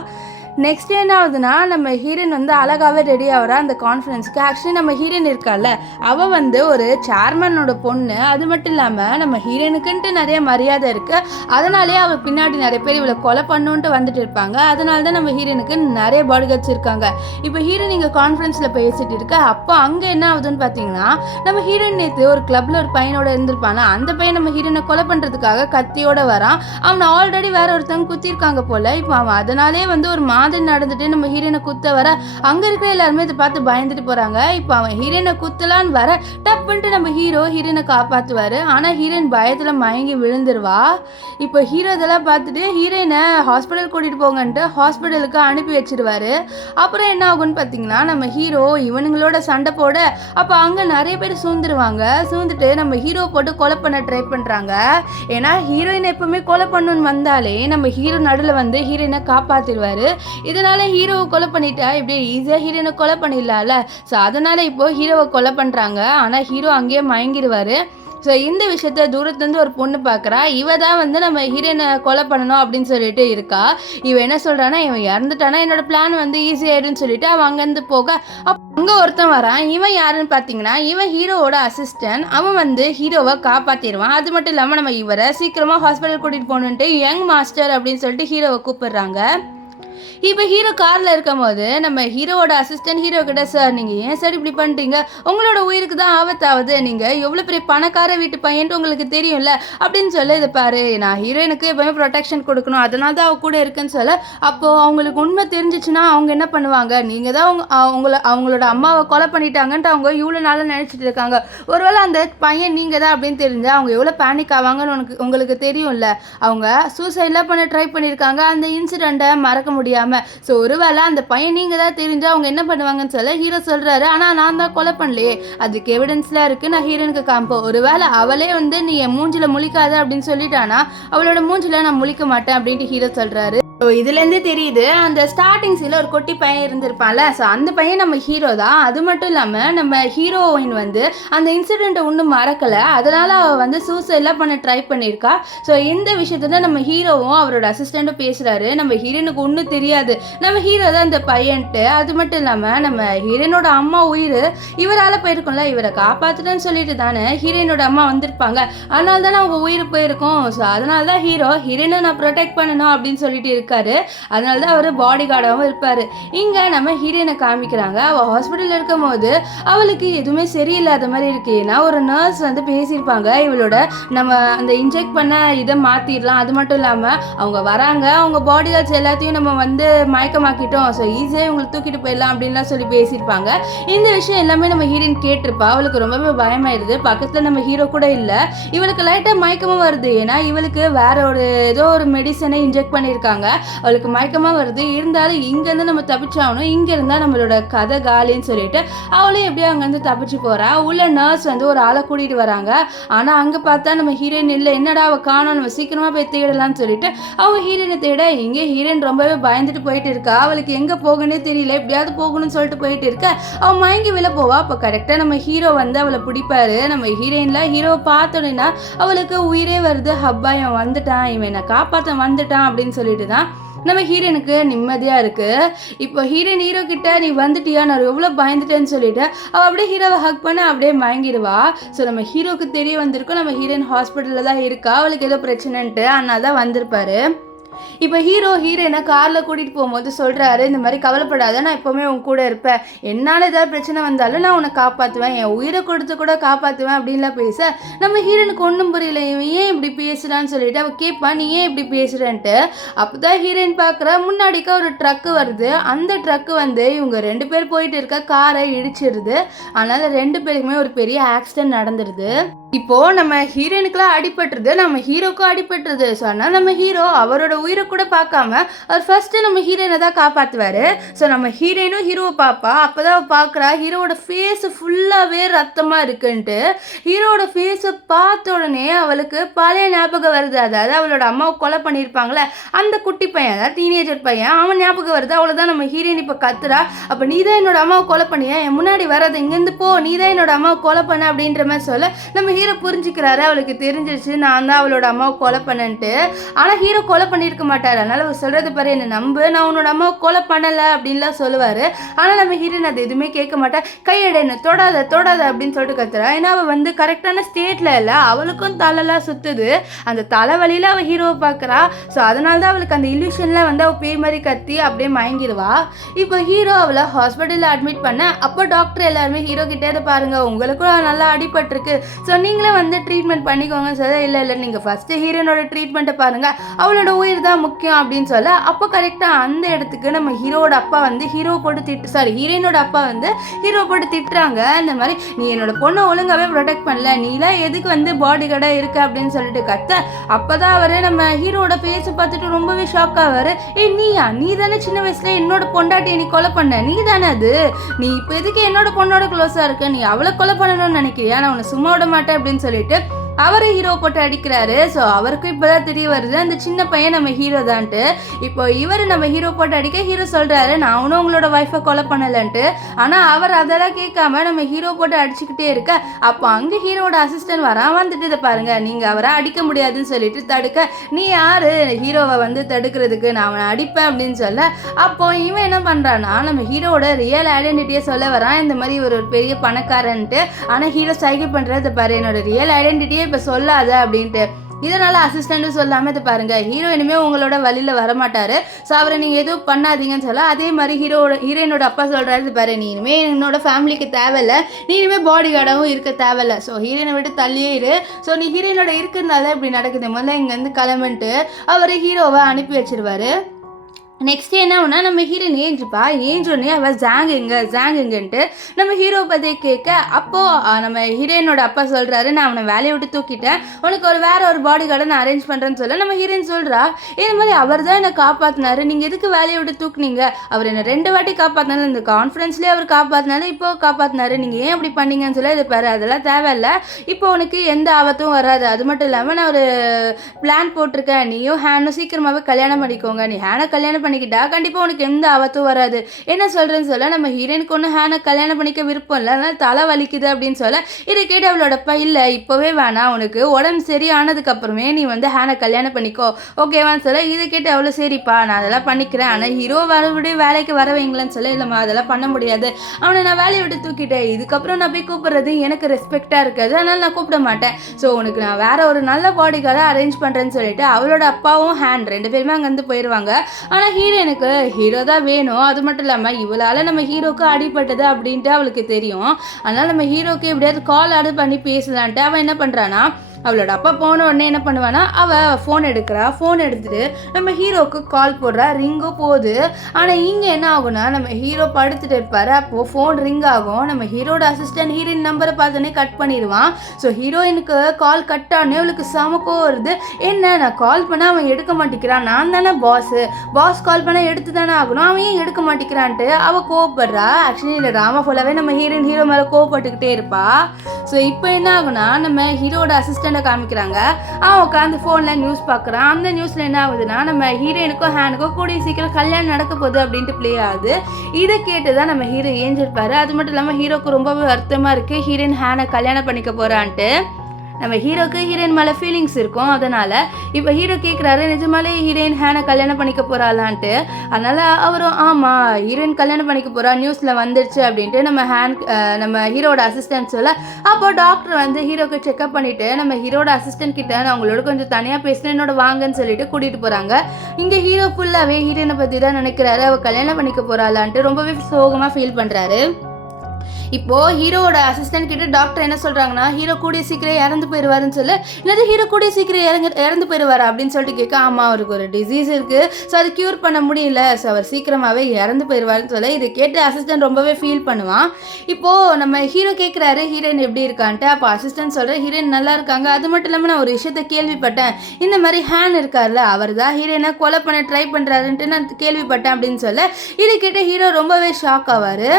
நெக்ஸ்ட் என்ன ஆகுதுன்னா நம்ம ஹீரோயின் வந்து அழகாகவே ரெடி ஆகிறா அந்த கான்ஃபரன்ஸ்க்கு. ஆக்சுவலி நம்ம ஹீரோயின் இருக்கால, அவள் வந்து ஒரு சேர்மனோட பொண்ணு, அது மட்டும் இல்லாமல் நம்ம ஹீரோயினுக்குன்ட்டு நிறைய மரியாதை இருக்குது, அதனாலே அவள் பின்னாடி நிறைய பேர் இவளை கொலை பண்ணுன்ட்டு வந்துட்டு இருப்பாங்க, அதனால தான் நம்ம ஹீரோயினுக்கு நிறைய பாடி கார்ட்ஸ் இருக்காங்க. இப்போ ஹீரோயின் இங்கே கான்ஃபரன்ஸில் பேசிட்டு இருக்க, அப்போ அங்கே என்ன ஆகுதுன்னு பார்த்தீங்கன்னா நம்ம ஹீரோயின் நேற்று ஒரு கிளப்பில் ஒரு பையனோட இருந்திருப்பானா, அந்த பையன் நம்ம ஹீரோயினை கொலை பண்ணுறதுக்காக கத்தியோட வரான். அவனை ஆல்ரெடி வேற ஒருத்தவங்க குத்திருக்காங்க போல். இப்போ அவன் அதனாலே வந்து ஒரு மாதிரி நடந்துட்டு நம்ம ஹீரோயினை குத்த வர அங்க இருக்கிற எல்லாருமே இதை பார்த்து பயந்துட்டு போறாங்க. இப்போ அவன் ஹீரோயினை குத்தலான்னு வர டப்புன்ட்டு நம்ம ஹீரோயினை காப்பாத்துவாரு. ஆனா ஹீரோயின் பயத்துல மயங்கி விழுந்துருவா. இப்போ ஹீரோ இதெல்லாம் பார்த்துட்டு ஹீரோயினை ஹாஸ்பிட்டல் கூட்டிட்டு போங்கன்ட்டு ஹாஸ்பிட்டலுக்கு அனுப்பி வச்சிருவாரு. அப்புறம் என்ன ஆகும்னு பார்த்தீங்கன்னா நம்ம ஹீரோ இவனுங்களோட சண்டை போட அப்போ அங்கே நிறைய பேர் சூழ்ந்துட்டு நம்ம ஹீரோ போட்டு கொலை பண்ண ட்ரை பண்ணுறாங்க. ஏன்னா ஹீரோயின் எப்பவுமே கொலை பண்ணணும்னு வந்தாலே நம்ம ஹீரோ நடுவில் வந்து ஹீரோயினை காப்பாற்றிடுவார். இதனால ஹீரோவை கொலை பண்ணிட்டா இப்படியே ஈஸியாக ஹீரோயினை கொலை பண்ணிடலாம்ல. ஸோ அதனால இப்போ ஹீரோவை கொலை பண்ணுறாங்க. ஆனால் ஹீரோ அங்கேயே மயங்கிடுவார். ஸோ இந்த விஷயத்த தூரத்துலேருந்து ஒரு பொண்ணு பார்க்குறா. இவ தான் வந்து நம்ம ஹீரோயினை கொலை பண்ணணும் அப்படின்னு சொல்லிட்டு இருக்கா. இவன் என்ன சொல்கிறான்னா இவன் இறந்துட்டானா என்னோட பிளான் வந்து ஈஸியாயிடும்னு சொல்லிட்டு அவன் அங்கேருந்து போக அங்கே ஒருத்தன் வரான். இவன் யாருன்னு பார்த்தீங்கன்னா இவன் ஹீரோவோட அசிஸ்டன்ட். அவன் வந்து ஹீரோவை காப்பாற்றிடுவான். அது மட்டும் இல்லாமல் நம்ம இவரை சீக்கிரமாக ஹாஸ்பிட்டல் கூட்டிகிட்டு போகணுன்ட்டு யங் மாஸ்டர் அப்படின்னு சொல்லிட்டு ஹீரோவை கூப்பிடுறாங்க. இப்போ ஹீரோ காரில் இருக்கும் போது நம்ம ஹீரோவோட அசிஸ்டன்ட் ஹீரோ கிட்ட சார் நீங்கள் ஏன் சார் இப்படி பண்ணுறீங்க, உங்களோட உயிருக்கு தான் ஆபத்தாகுது, நீங்கள் எவ்வளோ பெரிய பணக்கார வீட்டு பையன்ட்டு உங்களுக்கு தெரியும்ல அப்படின்னு சொல்ல இதை பாரு நான் ஹீரோயினுக்கு எப்பவுமே ப்ரொடெக்ஷன் கொடுக்கணும் அதனால தான் அவ கூட இருக்குன்னு சொல்ல அப்போது அவங்களுக்கு உண்மை தெரிஞ்சிச்சுன்னா அவங்க என்ன பண்ணுவாங்க, நீங்கள் தான் அவங்களோட அம்மாவை கொலை பண்ணிட்டாங்கன்ட்டு அவங்க இவ்வளோ நாளாக நினச்சிட்டு இருக்காங்க, ஒருவேளை அந்த பையன் நீங்கள் தான் அப்படின்னு தெரிஞ்சால் அவங்க எவ்வளோ பேனிக் ஆவாங்கன்னு உங்களுக்கு தெரியும்ல, அவங்க சூசைட்லாம் பண்ண ட்ரை பண்ணியிருக்காங்க அந்த இன்சிடெண்ட்டை மறக்க முடியாமல். ஸோ ஒருவேளை அந்த பையன் நீங்கள் தான் தெரிஞ்சால் அவங்க என்ன பண்ணுவாங்கன்னு சொல்ல ஹீரோ சொல்கிறாரு. ஆனால் நான் தான் கொலை பண்ணலையே, அதுக்கு எவிடன்ஸ்லாம் இருக்குது, நான் ஹீரோனுக்கு காமிப்போம், ஒருவேளை அவளே வந்து நீ என் மூஞ்சில் முழிக்காத அப்படின்னு சொல்லிட்டானா அவளோட மூஞ்சில் நான் முழிக்க மாட்டேன் அப்படின்ட்டு ஹீரோ சொல்கிறாரு. ஸோ இதுலேருந்தே தெரியுது அந்த ஸ்டார்டிங் சீனில் ஒரு குட்டி பையன் இருந்திருப்பான்ல. ஸோ அந்த பையன் நம்ம ஹீரோ தான். அது மட்டும் இல்லாமல் நம்ம ஹீரோயின் வந்து அந்த இன்சிடெண்ட்டை ஒன்றும் மறக்கலை, அதனால் அவள் வந்து சூசைட்லாம் பண்ண ட்ரை பண்ணியிருக்கா. ஸோ இந்த விஷயத்துல நம்ம ஹீரோவும் அவரோட அசிஸ்டண்ட்டும் பேசுகிறாரு. நம்ம ஹீரோனுக்கு ஒன்றும் தெரியாது, நம்ம ஹீரோ தான் அந்த பையன்ட்டு. அது மட்டும் இல்லாமல் நம்ம ஹீரோனோட அம்மா உயிர் இவரால் போயிருக்கும்ல, இவரை காப்பாற்றுன்னு சொல்லிட்டு தானே ஹீரோயினோட அம்மா வந்திருப்பாங்க, அதனால தானே அவங்க உயிர் போயிருக்கும். ஸோ அதனால தான் ஹீரோயினை நான் ப்ரொடெக்ட் பண்ணணும் அப்படின்னு சொல்லிட்டு இருக்காரு. அதனால தான் அவர் பாடி கார்டாகவும் இருப்பார். இங்கே நம்ம ஹீரோயினை காமிக்கிறாங்க. அவள் ஹாஸ்பிட்டலில் இருக்கும் போது அவளுக்கு எதுவுமே சரியில்லாத மாதிரி இருக்கு. ஏன்னா ஒரு நர்ஸ் வந்து பேசியிருப்பாங்க இவளோட நம்ம அந்த இன்ஜெக்ட் பண்ண இதை மாற்றிடலாம், அது மட்டும் இல்லாமல் அவங்க வராங்க அவங்க பாடி கார்ட்ஸ் எல்லாத்தையும் நம்ம வந்து மயக்கமாக்கிட்டோம், ஸோ ஈஸியாக இவங்களை தூக்கிட்டு போயிடலாம் அப்படின்லாம் சொல்லி பேசியிருப்பாங்க. இந்த விஷயம் எல்லாமே நம்ம ஹீரோயின் கேட்டிருப்பா. அவளுக்கு ரொம்பவே பயமாயிருது. பக்கத்தில் நம்ம ஹீரோ கூட இல்லை. இவளுக்கு லைட்டாக மயக்கமாக வருது. ஏன்னா இவளுக்கு வேற ஏதோ ஒரு மெடிசனை இன்ஜெக்ட் பண்ணியிருக்காங்க, அவளுக்கு மயக்கமாக வருது. இருந்தாலும் இங்கேருந்து நம்ம தப்பிச்சாகணும், இங்கே இருந்தால் நம்மளோட கதை காலின்னு சொல்லிட்டு அவளும் எப்படியும் அங்கேருந்து தப்பிச்சு போகிறா. உள்ள நர்ஸ் வந்து ஒரு ஆளை கூட்டிகிட்டு வராங்க. ஆனால் அங்கே பார்த்தா நம்ம ஹீரோயின் இல்லை, என்னடா அவள் காணோம், நம்ம சீக்கிரமாக போய் தேடலாம்னு சொல்லிட்டு அவங்க ஹீரோயினை தேட இங்கே ஹீரோயின் ரொம்பவே பயந்துட்டு போயிட்டு இருக்கா. அவளுக்கு எங்கே போகணுன்னே தெரியல, எப்படியாவது போகணும்னு சொல்லிட்டு போயிட்டு இருக்க அவள் மயங்கி விழ போவா. அப்போ கரெக்டாக நம்ம ஹீரோ வந்து அவளை பிடிப்பாரு. நம்ம ஹீரோயின்லாம் ஹீரோவை பார்த்தோன்னா அவளுக்கு உயிரே வருது. ஹப்பா இவன் வந்துட்டான், இவன் என்னை காப்பாற்ற வந்துட்டான் அப்படின்னு சொல்லிட்டு தான் நம்ம ஹீரோனுக்கு நிம்மதியாக இருக்குது. இப்போ ஹீரோயின் ஹீரோ கிட்ட நீ வந்துட்டியா, நான் எவ்வளோ பயந்துட்டேன்னு சொல்லிட்டு அவள் அப்படியே ஹீரோவை ஹக் பண்ண அப்படியே மயங்கிடுவா. ஸோ நம்ம ஹீரோக்கு தெரிய வந்திருக்கோம் நம்ம ஹீரோயின் ஹாஸ்பிட்டலில் தான் இருக்கா, அவளுக்கு ஏதோ பிரச்சனைன்ட்டு, அதனால தான் வந்திருப்பாரு. இப்போ ஹீரோயினை காரில் கூட்டிகிட்டு போகும்போது சொல்கிறாரு, இந்த மாதிரி கவலைப்படாத, நான் எப்போவுமே உன் கூட இருப்பேன், என்னால் ஏதாவது பிரச்சனை வந்தாலும் நான் உன்னை காப்பாற்றுவேன், என் உயிரை கொடுத்து கூட காப்பாற்றுவேன் அப்படின்லாம் பேச நம்ம ஹீரோனுக்கு ஒன்றும் புரியல, இவன் ஏன் இப்படி பேசுகிறான்னு சொல்லிட்டு அவள் கேட்பா, நீ ஏன் இப்படி பேசுகிறேன்ட்டு. அப்போ தான் ஹீரோயின் பார்க்குற முன்னாடிக்கா ஒரு ட்ரக்கு வருது. அந்த ட்ரக்கு வந்து இவங்க 2 பேர் போயிட்டு இருக்க காரை இடிச்சிருது. அதனால் 2 பேருக்குமே ஒரு பெரிய ஆக்சிடென்ட் நடந்துருது. இப்போது நம்ம ஹீரோயினுக்குலாம் அடிபட்டுருது, நம்ம ஹீரோக்கும் அடிபட்டுருது. ஸோ அதனால் நம்ம ஹீரோ அவரோட உயிரை கூட பார்க்காம அவர் ஃபஸ்ட்டு நம்ம ஹீரோயினை தான் காப்பாற்றுவார். ஸோ நம்ம ஹீரோயினும் ஹீரோவை பார்ப்பா. அப்போ தான் அவள் பார்க்குறா ஹீரோவோட ஃபேஸு ஃபுல்லாகவே ரத்தமாக இருக்குன்ட்டு. ஹீரோவோட ஃபேஸை பார்த்த உடனே அவளுக்கு பழைய ஞாபகம் வருது. அதாவது அவளோட அம்மாவை கொலை பண்ணியிருப்பாங்களே அந்த குட்டி பையன், அதாவது டீனேஜர் பையன், அவன் ஞாபகம் வருது. அவ்வளோதான் நம்ம ஹீரோயின் இப்போ கத்துறா, அப்போ நீ தான் என்னோட அம்மாவை கொலை பண்ணியா, என் முன்னாடி வராது, இங்கேருந்து போ, நீ தான் என்னோட அம்மாவை கொலை பண்ண அப்படின்ற மாதிரி சொல்ல நம்ம ஹீரோ புரிஞ்சுக்கிறாரு. அவளுக்கு தெரிஞ்சிருச்சு நான் தான் அவளோட அம்மாவை கொலை பண்ணன்ட்டு. ஆனால் ஹீரோ கொலை பண்ணியிருக்க மாட்டார். அதனால் அவர் சொல்கிறது பாரு, என்னை நம்பு, நான் உன்னோட அம்மாவை கொலை பண்ணலை அப்படின்லாம் சொல்லுவார். ஆனால் நம்ம ஹீரோயின் அது எதுவுமே கேட்க மாட்டா. கையெடு, என்ன தொடாத அப்படின்னு சொல்லிட்டு கத்துறா. ஏன்னா அவள் வந்து கரெக்டான ஸ்டேட்டில் இல்லை, அவளுக்கும் தலைலாம் சுற்றுது. அந்த தலைவலியில் அவள் ஹீரோவை பார்க்குறா. ஸோ அதனால தான் அவளுக்கு அந்த இல்யூஷனில் வந்து அவள் பேய் மாதிரி கத்தி அப்படியே மயங்கிடுவா. இப்போ ஹீரோ அவளை ஹாஸ்பிட்டலில் அட்மிட் பண்ண அப்போ டாக்டர் எல்லாருமே ஹீரோ கிட்டே பாருங்கள் உங்களுக்கும் நல்லா அடிபட்டிருக்கு, ஸோ நீங்களே வந்து ட்ரீட்மெண்ட் பண்ணிக்கோங்க சார். இல்லை நீங்கள் ஃபஸ்ட்டு ஹீரோனோட ட்ரீட்மெண்ட்டை பாருங்கள், அவளோட உயிர் தான் தான் முக்கியம் அப்படின்னு சொல்ல அப்போ கரெக்டாக அந்த இடத்துக்கு நம்ம ஹீரோட அப்பா வந்து ஹீரோயினோட அப்பா வந்து ஹீரோ போட்டு திட்டுறாங்க. இந்த மாதிரி நீ என்னோட பொண்ணை ஒழுங்காகவே ப்ரொடெக்ட் பண்ணல, நீலாம் எதுக்கு வந்து பாடி கார்டாக இருக்க அப்படின்னு சொல்லிட்டு கத்த. அப்போதான் அவர் நம்ம ஹீரோட ஃபேஸை பார்த்துட்டு ரொம்பவே ஷாக் ஆவார். நீ தானே சின்ன வயசுல என்னோட பொண்டாட்டியை நீ கொலை பண்ண, நீ தானே அது, நீ இப்போ எதுக்கு என்னோட பொண்ணோட க்ளோஸாக இருக்க, நீ அவளை கொலை பண்ணணும்னு நினைக்கிறியா, நான் உன்னை சும்மா விட மாட்டேன் அப்படின்னு சொல்லிட்டு அவரை ஹீரோ போட்டு அடிக்கிறாரு. ஸோ அவருக்கும் இப்போதான் தெரிய வருது அந்த சின்ன பையன் நம்ம ஹீரோ தான்ட்டு. இப்போ இவர் நம்ம ஹீரோ போட்டு அடிக்க ஹீரோ சொல்கிறாரு நான் அவனும் உங்களோட ஒய்ஃபை கொலை பண்ணலன்ட்டு. ஆனால் அவர் அதெல்லாம் கேட்காம நம்ம ஹீரோ போட்டு அடிச்சுக்கிட்டே இருக்க அப்போ அங்கே ஹீரோட அசிஸ்டன்ட் வந்துட்டு இதை பாருங்க, நீங்கள் அவரை அடிக்க முடியாதுன்னு சொல்லிட்டு தடுக்க, நீ யார் ஹீரோவை வந்து தடுக்கிறதுக்கு, நான் அவனை அடிப்பேன் அப்படின்னு சொல்ல. அப்போ இவன் என்ன பண்ணுறான்னா நம்ம ஹீரோட ரியல் ஐடென்டிட்டியை சொல்ல வரான், இந்த மாதிரி ஒரு பெரிய பணக்காரன்ட்டு. ஆனால் ஹீரோ சைகை பண்ணுறது பாரு, என்னோட ரியல் ஐடென்டிட்டியே இப்போ சொல்லாத அப்படின்ட்டு. இதனால அசிஸ்டண்ட்டும் சொல்லாமல் இதை பாருங்க, ஹீரோ இனிமேல் உங்களோட வழியில் வரமாட்டார், ஸோ அவரை நீங்கள் எதுவும் பண்ணாதீங்கன்னு சொல்ல. அதே மாதிரி ஹீரோயினோட அப்பா சொல்கிறாரு, பாரு நீ இனிமேல் என்னோட ஃபேமிலிக்கு தேவையில்லை, நீ இனிமேல் பாடி கார்டாகவும் இருக்க தேவையில்லை, ஸோ ஹீரோயினை விட்டு தள்ளியே இரு, ஸோ நீ ஹீரோயினோட இருக்கிறதுனால இப்படி நடக்குது, முதல்ல இங்கேருந்து கிளம்புன்ட்டு அவர் ஹீரோவை அனுப்பி வச்சிருவாரு. நெக்ஸ்ட் என்ன ஆகுனா நம்ம ஹீரோயின் ஏஞ்சோடனே அவள் ஜாங்குங்கன்ட்டு நம்ம ஹீரோ பற்றி கேட்க. அப்போது நம்ம ஹீரோயினோட அப்பா சொல்கிறாரு நான் அவனை வேலையை விட்டு தூக்கிட்டேன், உனக்கு வேற ஒரு பாடி கார்டை நான் அரேஞ்ச் பண்ணுறேன்னு சொல்ல. நம்ம ஹீரோயின் சொல்கிறா இந்த மாதிரி அவர் தான் என்னை காப்பாற்றினாரு, நீங்கள் எதுக்கு வேலையை விட்டு தூக்குனீங்க, அவர் என்னை 2 வாட்டி காப்பாற்றினாரு, இந்த கான்ஃபரன்ஸ்லேயே அவர் காப்பாற்றினாரு, இப்போ காப்பாற்றினாரு, நீங்கள் ஏன் அப்படி பண்ணீங்கன்னு சொல்ல. இது பாரு அதெல்லாம் தேவையில்லை, இப்போ உனக்கு எந்த ஆபத்தும் வராது, அது மட்டும் இல்லாமல் நான் ஒரு பிளான் போட்டிருக்கேன், நீயும் ஹேனும் சீக்கிரமாகவே கல்யாணம் பண்ணிக்கோங்க, நீ ஹேனை கல்யாணம் பண்ணிக்கிட்டா கண்டிப்பாக உனக்கு எந்த ஆபத்தும் வராது, என்ன சொல்கிறேன்னு சொல்ல. நம்ம ஹீரோயினுக்கு ஒன்று ஹேனை கல்யாணம் பண்ணிக்க விருப்பம் இல்லை, அதனால் தலை வலிக்குது அப்படின்னு சொல்ல. இதை கேட்டு அவளோட அப்பா இல்லை இப்போவே வேணாம், உனக்கு உடம்பு சரியானதுக்கப்புறமே நீ வந்து ஹேனை கல்யாணம் பண்ணிக்கோ ஓகேவான்னு சொல்ல. இதை கேட்டு அவ்வளோ சரிப்பா நான் அதெல்லாம் பண்ணிக்கிறேன், ஆனால் ஹீரோ மறுபடியும் வேலைக்கு வர வைங்களேன்னு சொல்ல. இல்லைம்மா அதெல்லாம் பண்ண முடியாது, அவனை நான் வேலையை விட்டு தூக்கிட்டேன், இதுக்கப்புறம் நான் போய் கூப்பிட்றது எனக்கு ரெஸ்பெக்டாக இருக்காது, அதனால் நான் கூப்பிட மாட்டேன், ஸோ உனக்கு நான் வேற ஒரு நல்ல பாடி கார்டை அரேஞ்ச் பண்ணுறேன்னு சொல்லிட்டு அவளோட அப்பாவும் ஹேண்ட் 2 பேருமே அங்கேருந்து போயிடுவாங்க. ஆனால் ஹீரோயினுக்கு ஹீரோ தான் வேணும், அது மட்டும் இல்லாமல் இவளால் நம்ம ஹீரோக்கு அடிபட்டது அப்படின்ட்டு அவளுக்கு தெரியும். அதனால் நம்ம ஹீரோக்கு எப்படியாவது கால் ஆர்டர் பண்ணி பேசலான்ட்டு அவன் என்ன பண்ணுறான்னா அவளோட அப்பா போன உடனே என்ன பண்ணுவானா அவள் ஃபோன் எடுத்துட்டு நம்ம ஹீரோக்கு கால் போடுறா, ரிங்கோ போகுது. ஆனால் இங்கே என்ன ஆகும்னா நம்ம ஹீரோ படுத்துட்டு இருப்பார், அப்போது ஃபோன் ரிங் ஆகும், நம்ம ஹீரோட அசிஸ்டன்ட் ஹீரோயின் நம்பரை பார்த்தோன்னே கட் பண்ணிடுவான். ஸோ ஹீரோயினுக்கு கால் கட் ஆனே அவளுக்கு சமக்கோ வருது, என்ன நான் கால் பண்ணால் அவன் எடுக்க மாட்டேங்கிறான், நான் தானே பாஸ் கால் பண்ணால் எடுத்து தானே ஆகணும், அவன் ஏன் எடுக்க மாட்டேங்கிறான்ட்டு அவள் கோவப்படுறா. ஆக்சுவலி இல்லை ட்ராமா ஃபுல்லாகவே நம்ம ஹீரோ மேலே கோவப்பட்டுக்கிட்டே இருப்பா. ஸோ இப்போ என்ன ஆகுனா நம்ம ஹீரோட அசிஸ்டண்ட்டை காமிக்கிறாங்க, அவன் உட்காந்து ஃபோனில் நியூஸ் பார்க்குறான். அந்த நியூஸில் என்ன ஆகுதுன்னா நம்ம ஹீரோயினுக்கும் ஹேனுக்கும் கூடிய சீக்கிரம் கல்யாணம் நடக்க போகுது அப்படின்ட்டு ப்ளே ஆகுது. இதை கேட்டு தான் நம்ம ஹீரோ ஏஞ்சிருப்பாரு. அது மட்டும் இல்லாமல் ஹீரோக்கு ரொம்பவே வருத்தமாக இருக்குது ஹீரோயின் ஹேனை கல்யாணம் பண்ணிக்க போகிறான்ட்டு. நம்ம ஹீரோக்கு ஹீரோயின் மேலே ஃபீலிங்ஸ் இருக்கும், அதனால் இப்போ ஹீரோ கேட்குறாரு நிஜமாலே ஹீரோயின் ஹேனை கல்யாணம் பண்ணிக்க போகிறாளான்ட்டு. அதனால் அவரும் ஆமாம் ஹீரோயின் கல்யாணம் பண்ணிக்க போகிறா நியூஸில் வந்துடுச்சு அப்படின்ட்டு நம்ம ஹீரோட அசிஸ்டன்ட் சொல்ல. அப்போ டாக்டர் வந்து ஹீரோக்கு செக்அப் பண்ணிவிட்டு நம்ம ஹீரோட அசிஸ்டன்ட் கிட்ட நான் அவங்களோட கொஞ்சம் தனியாக பேசினேன் என்னோட வாங்கன்னு சொல்லிட்டு கூட்டிகிட்டு போகிறாங்க. இங்கே ஹீரோ ஃபுல்லாகவே ஹீரோயினை பற்றி தான் நினைக்கிறாரு, அவள் கல்யாணம் பண்ணிக்க போகிறாளான்ட்டு ரொம்பவே சோகமாக ஃபீல் பண்ணுறாரு. இப்போது ஹீரோட அசிஸ்டன்ட் கிட்ட டாக்டர் என்ன சொல்கிறாங்கன்னா ஹீரோ கூடிய சீக்கிரம் இறந்து போயிடுவாருன்னு சொல்ல. இல்லை ஹீரோ கூடிய சீக்கிரம் இறந்து போயிடுவார் அப்படின்னு சொல்லிட்டு கேட்க, ஆமாம் அவருக்கு ஒரு டிசீஸ் இருக்குது, ஸோ அது க்யூர் பண்ண முடியல, ஸோ அவர் சீக்கிரமாகவே இறந்து போயிடுவாருன்னு சொல்ல. இதை கேட்டு அசிஸ்டன்ட் ரொம்பவே ஃபீல் பண்ணுவான். இப்போது நம்ம ஹீரோ கேட்குறாரு ஹீரோயின் எப்படி இருக்கான்ட்டு. அப்போ அசிஸ்டன்ட் சொல்கிற ஹீரோயின் நல்லா இருக்காங்க, அது மட்டும் இல்லாமல் நான் ஒரு விஷயத்த கேள்விப்பட்டேன், இந்த மாதிரி ஹேன் இருக்கார்ல அவர் தான் ஹீரோயினை கொலை பண்ண ட்ரை பண்ணுறாருன்ட்டு நான் கேள்விப்பட்டேன் அப்படின்னு சொல்ல. இதை கேட்டு ஹீரோ ரொம்பவே ஷாக் ஆவார்.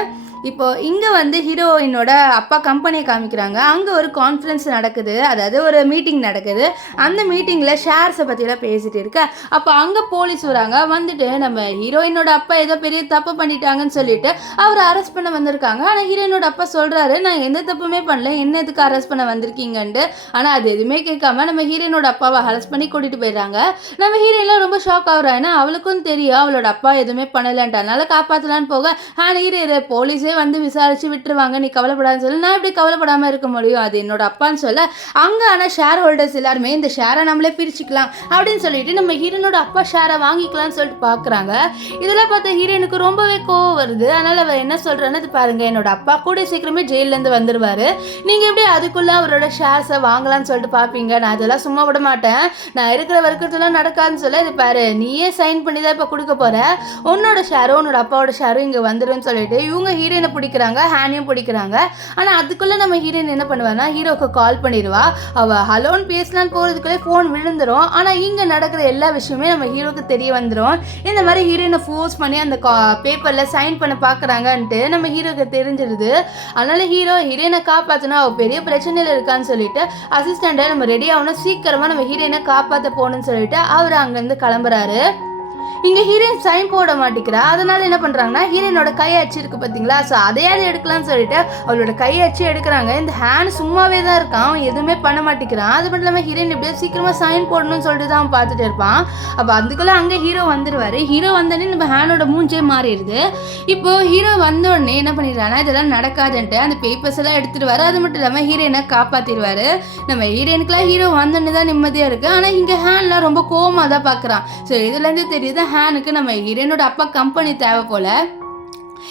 இப்போ இங்கே வந்து ஹீரோயினோட அப்பா கம்பெனியை காமிக்கிறாங்க, அங்கே ஒரு கான்ஃபரன்ஸ் நடக்குது, அதாவது ஒரு மீட்டிங் நடக்குது. அந்த மீட்டிங்கில் ஷேர்ஸை பற்றிலாம் பேசிகிட்டு இருக்க. அப்போ அங்கே போலீஸ் வந்துட்டு நம்ம ஹீரோயினோட அப்பா ஏதோ பெரிய தப்பு பண்ணிட்டாங்கன்னு சொல்லிட்டு அவரை அரெஸ்ட் பண்ண வந்திருக்காங்க. ஆனால் ஹீரோயினோட அப்பா சொல்கிறாரு நான் எந்த தப்புமே பண்ணல, என்ன எதுக்கு அரெஸ்ட் பண்ண வந்திருக்கீங்கன்ட்டு. ஆனால் அது எதுவுமே கேட்காம நம்ம ஹீரோயினோட அப்பாவை அரெஸ்ட் பண்ணி கூட்டிகிட்டு போயிடுறாங்க. நம்ம ஹீரோயின்லாம் ரொம்ப ஷாக் ஆகுறா, ஏன்னா அவளுக்கும் தெரியும் அவளோட அப்பா எதுவுமே பண்ணலன்ட்டு, அதனால காப்பாற்றலான்னு போக ஹீரோ போலீஸ் போலீஸே வந்து விசாரித்து விட்டுருவாங்க, நீ கவலைப்படாதுன்னு சொல்லி நான் எப்படி கவலைப்படாமல் இருக்க முடியும், அது என்னோட அப்பான்னு சொல்ல அங்கே ஆனால் ஷேர் ஹோல்டர்ஸ் எல்லாருமே இந்த ஷேரை நம்மளே பிரிச்சுக்கலாம் அப்படின்னு சொல்லிட்டு நம்ம ஹீரோனோட அப்பா ஷேரை வாங்கிக்கலாம்னு சொல்லிட்டு பார்க்குறாங்க. இதெல்லாம் பார்த்தா ஹீரோனுக்கு ரொம்பவே கோவம் வருது. அதனால் அவர் என்ன சொல்கிறேன்னு இது பாருங்கள், என்னோட அப்பா கூட சீக்கிரமே ஜெயிலேருந்து வந்துடுவார், நீங்கள் எப்படி அதுக்குள்ளே அவரோட ஷேர்ஸை வாங்கலாம்னு சொல்லிட்டு பார்ப்பீங்க, நான் அதெல்லாம் சும்மா விட மாட்டேன், நான் இருக்கிற வரைக்கும் நடக்காதுன்னு சொல்ல இது பாரு நீயே சைன் பண்ணி தான் இப்போ கொடுக்க போகிற, உன்னோட ஷேரும் உன்னோட அப்பாவோட ஷேரும் இங்கே வந்துடும் சொல்லிட்டு இவங்க ஹீரோயினை பிடிக்கிறாங்க, ஹேனையும் பிடிக்கிறாங்க. ஆனால் அதுக்குள்ளே நம்ம ஹீரோயின் என்ன பண்ணுவான்னா ஹீரோக்கு கால் பண்ணிடுவா. அவள் ஹலோன்னு பேசலான்னு போகிறதுக்குள்ளே ஃபோன் விழுந்துடும். ஆனால் இங்கே நடக்கிற எல்லா விஷயமே நம்ம ஹீரோக்கு தெரிய வந்துடும். இந்த மாதிரி ஹீரோயினை ஃபோர்ஸ் பண்ணி அந்த பேப்பரில் சைன் பண்ண பார்க்குறாங்கன்ட்டு நம்ம ஹீரோக்கு தெரிஞ்சிருது. அதனால் ஹீரோயினை காப்பாற்றினா அவள் பெரிய பிரச்சனையில் இருக்கான்னு சொல்லிட்டு அசிஸ்டண்ட்டை நம்ம ரெடி ஆகணும், சீக்கிரமாக நம்ம ஹீரோயினை காப்பாற்ற போகணும்னு சொல்லிட்டு அவர் அங்கேருந்து கிளம்புறாரு. இங்கே ஹீரோயின் சைன் போட மாட்டேங்கிறா. அதனால என்ன பண்ணுறாங்கன்னா ஹீரோயினோட கை அச்சு இருக்குது பார்த்தீங்களா, ஸோ அதையாவது எடுக்கலாம்னு சொல்லிட்டு அவளோட கை அச்சு எடுக்கிறாங்க. இந்த ஹேண்ட் சும்மாவே தான் இருக்கான், அவன் எதுவுமே பண்ண மாட்டேங்கிறான். அது மட்டும் இல்லாமல் ஹீரோயின் எப்படியோ சீக்கிரமாக சைன் போடணும்னு சொல்லிட்டு தான் அவன் பார்த்துட்டு இருப்பான். அப்போ அதுக்குள்ளே அங்கே ஹீரோ வந்துடுவார். ஹீரோ வந்தோடனே நம்ம ஹேண்டோட மூஞ்சே மாறிடுது. இப்போது ஹீரோ வந்தோடனே என்ன பண்ணிடுறாங்கன்னா இதெல்லாம் நடக்காதுன்ட்டு அந்த பேப்பர்ஸ் எல்லாம் எடுத்துடுவார். அது மட்டும் இல்லாமல் ஹீரோயினை காப்பாற்றிடுவார். நம்ம ஹீரோயினுக்குலாம் ஹீரோ வந்தோடனே தான் நிம்மதியாக இருக்குது. ஆனால் இங்கே ஹேண்ட்லாம் ரொம்ப கோவமாக தான் பார்க்குறான். ஸோ இதுலேருந்து தெரியுது ஹேனுக்கு நம்ம ஹீரோனோட அப்பா கம்பெனி தேவை போல.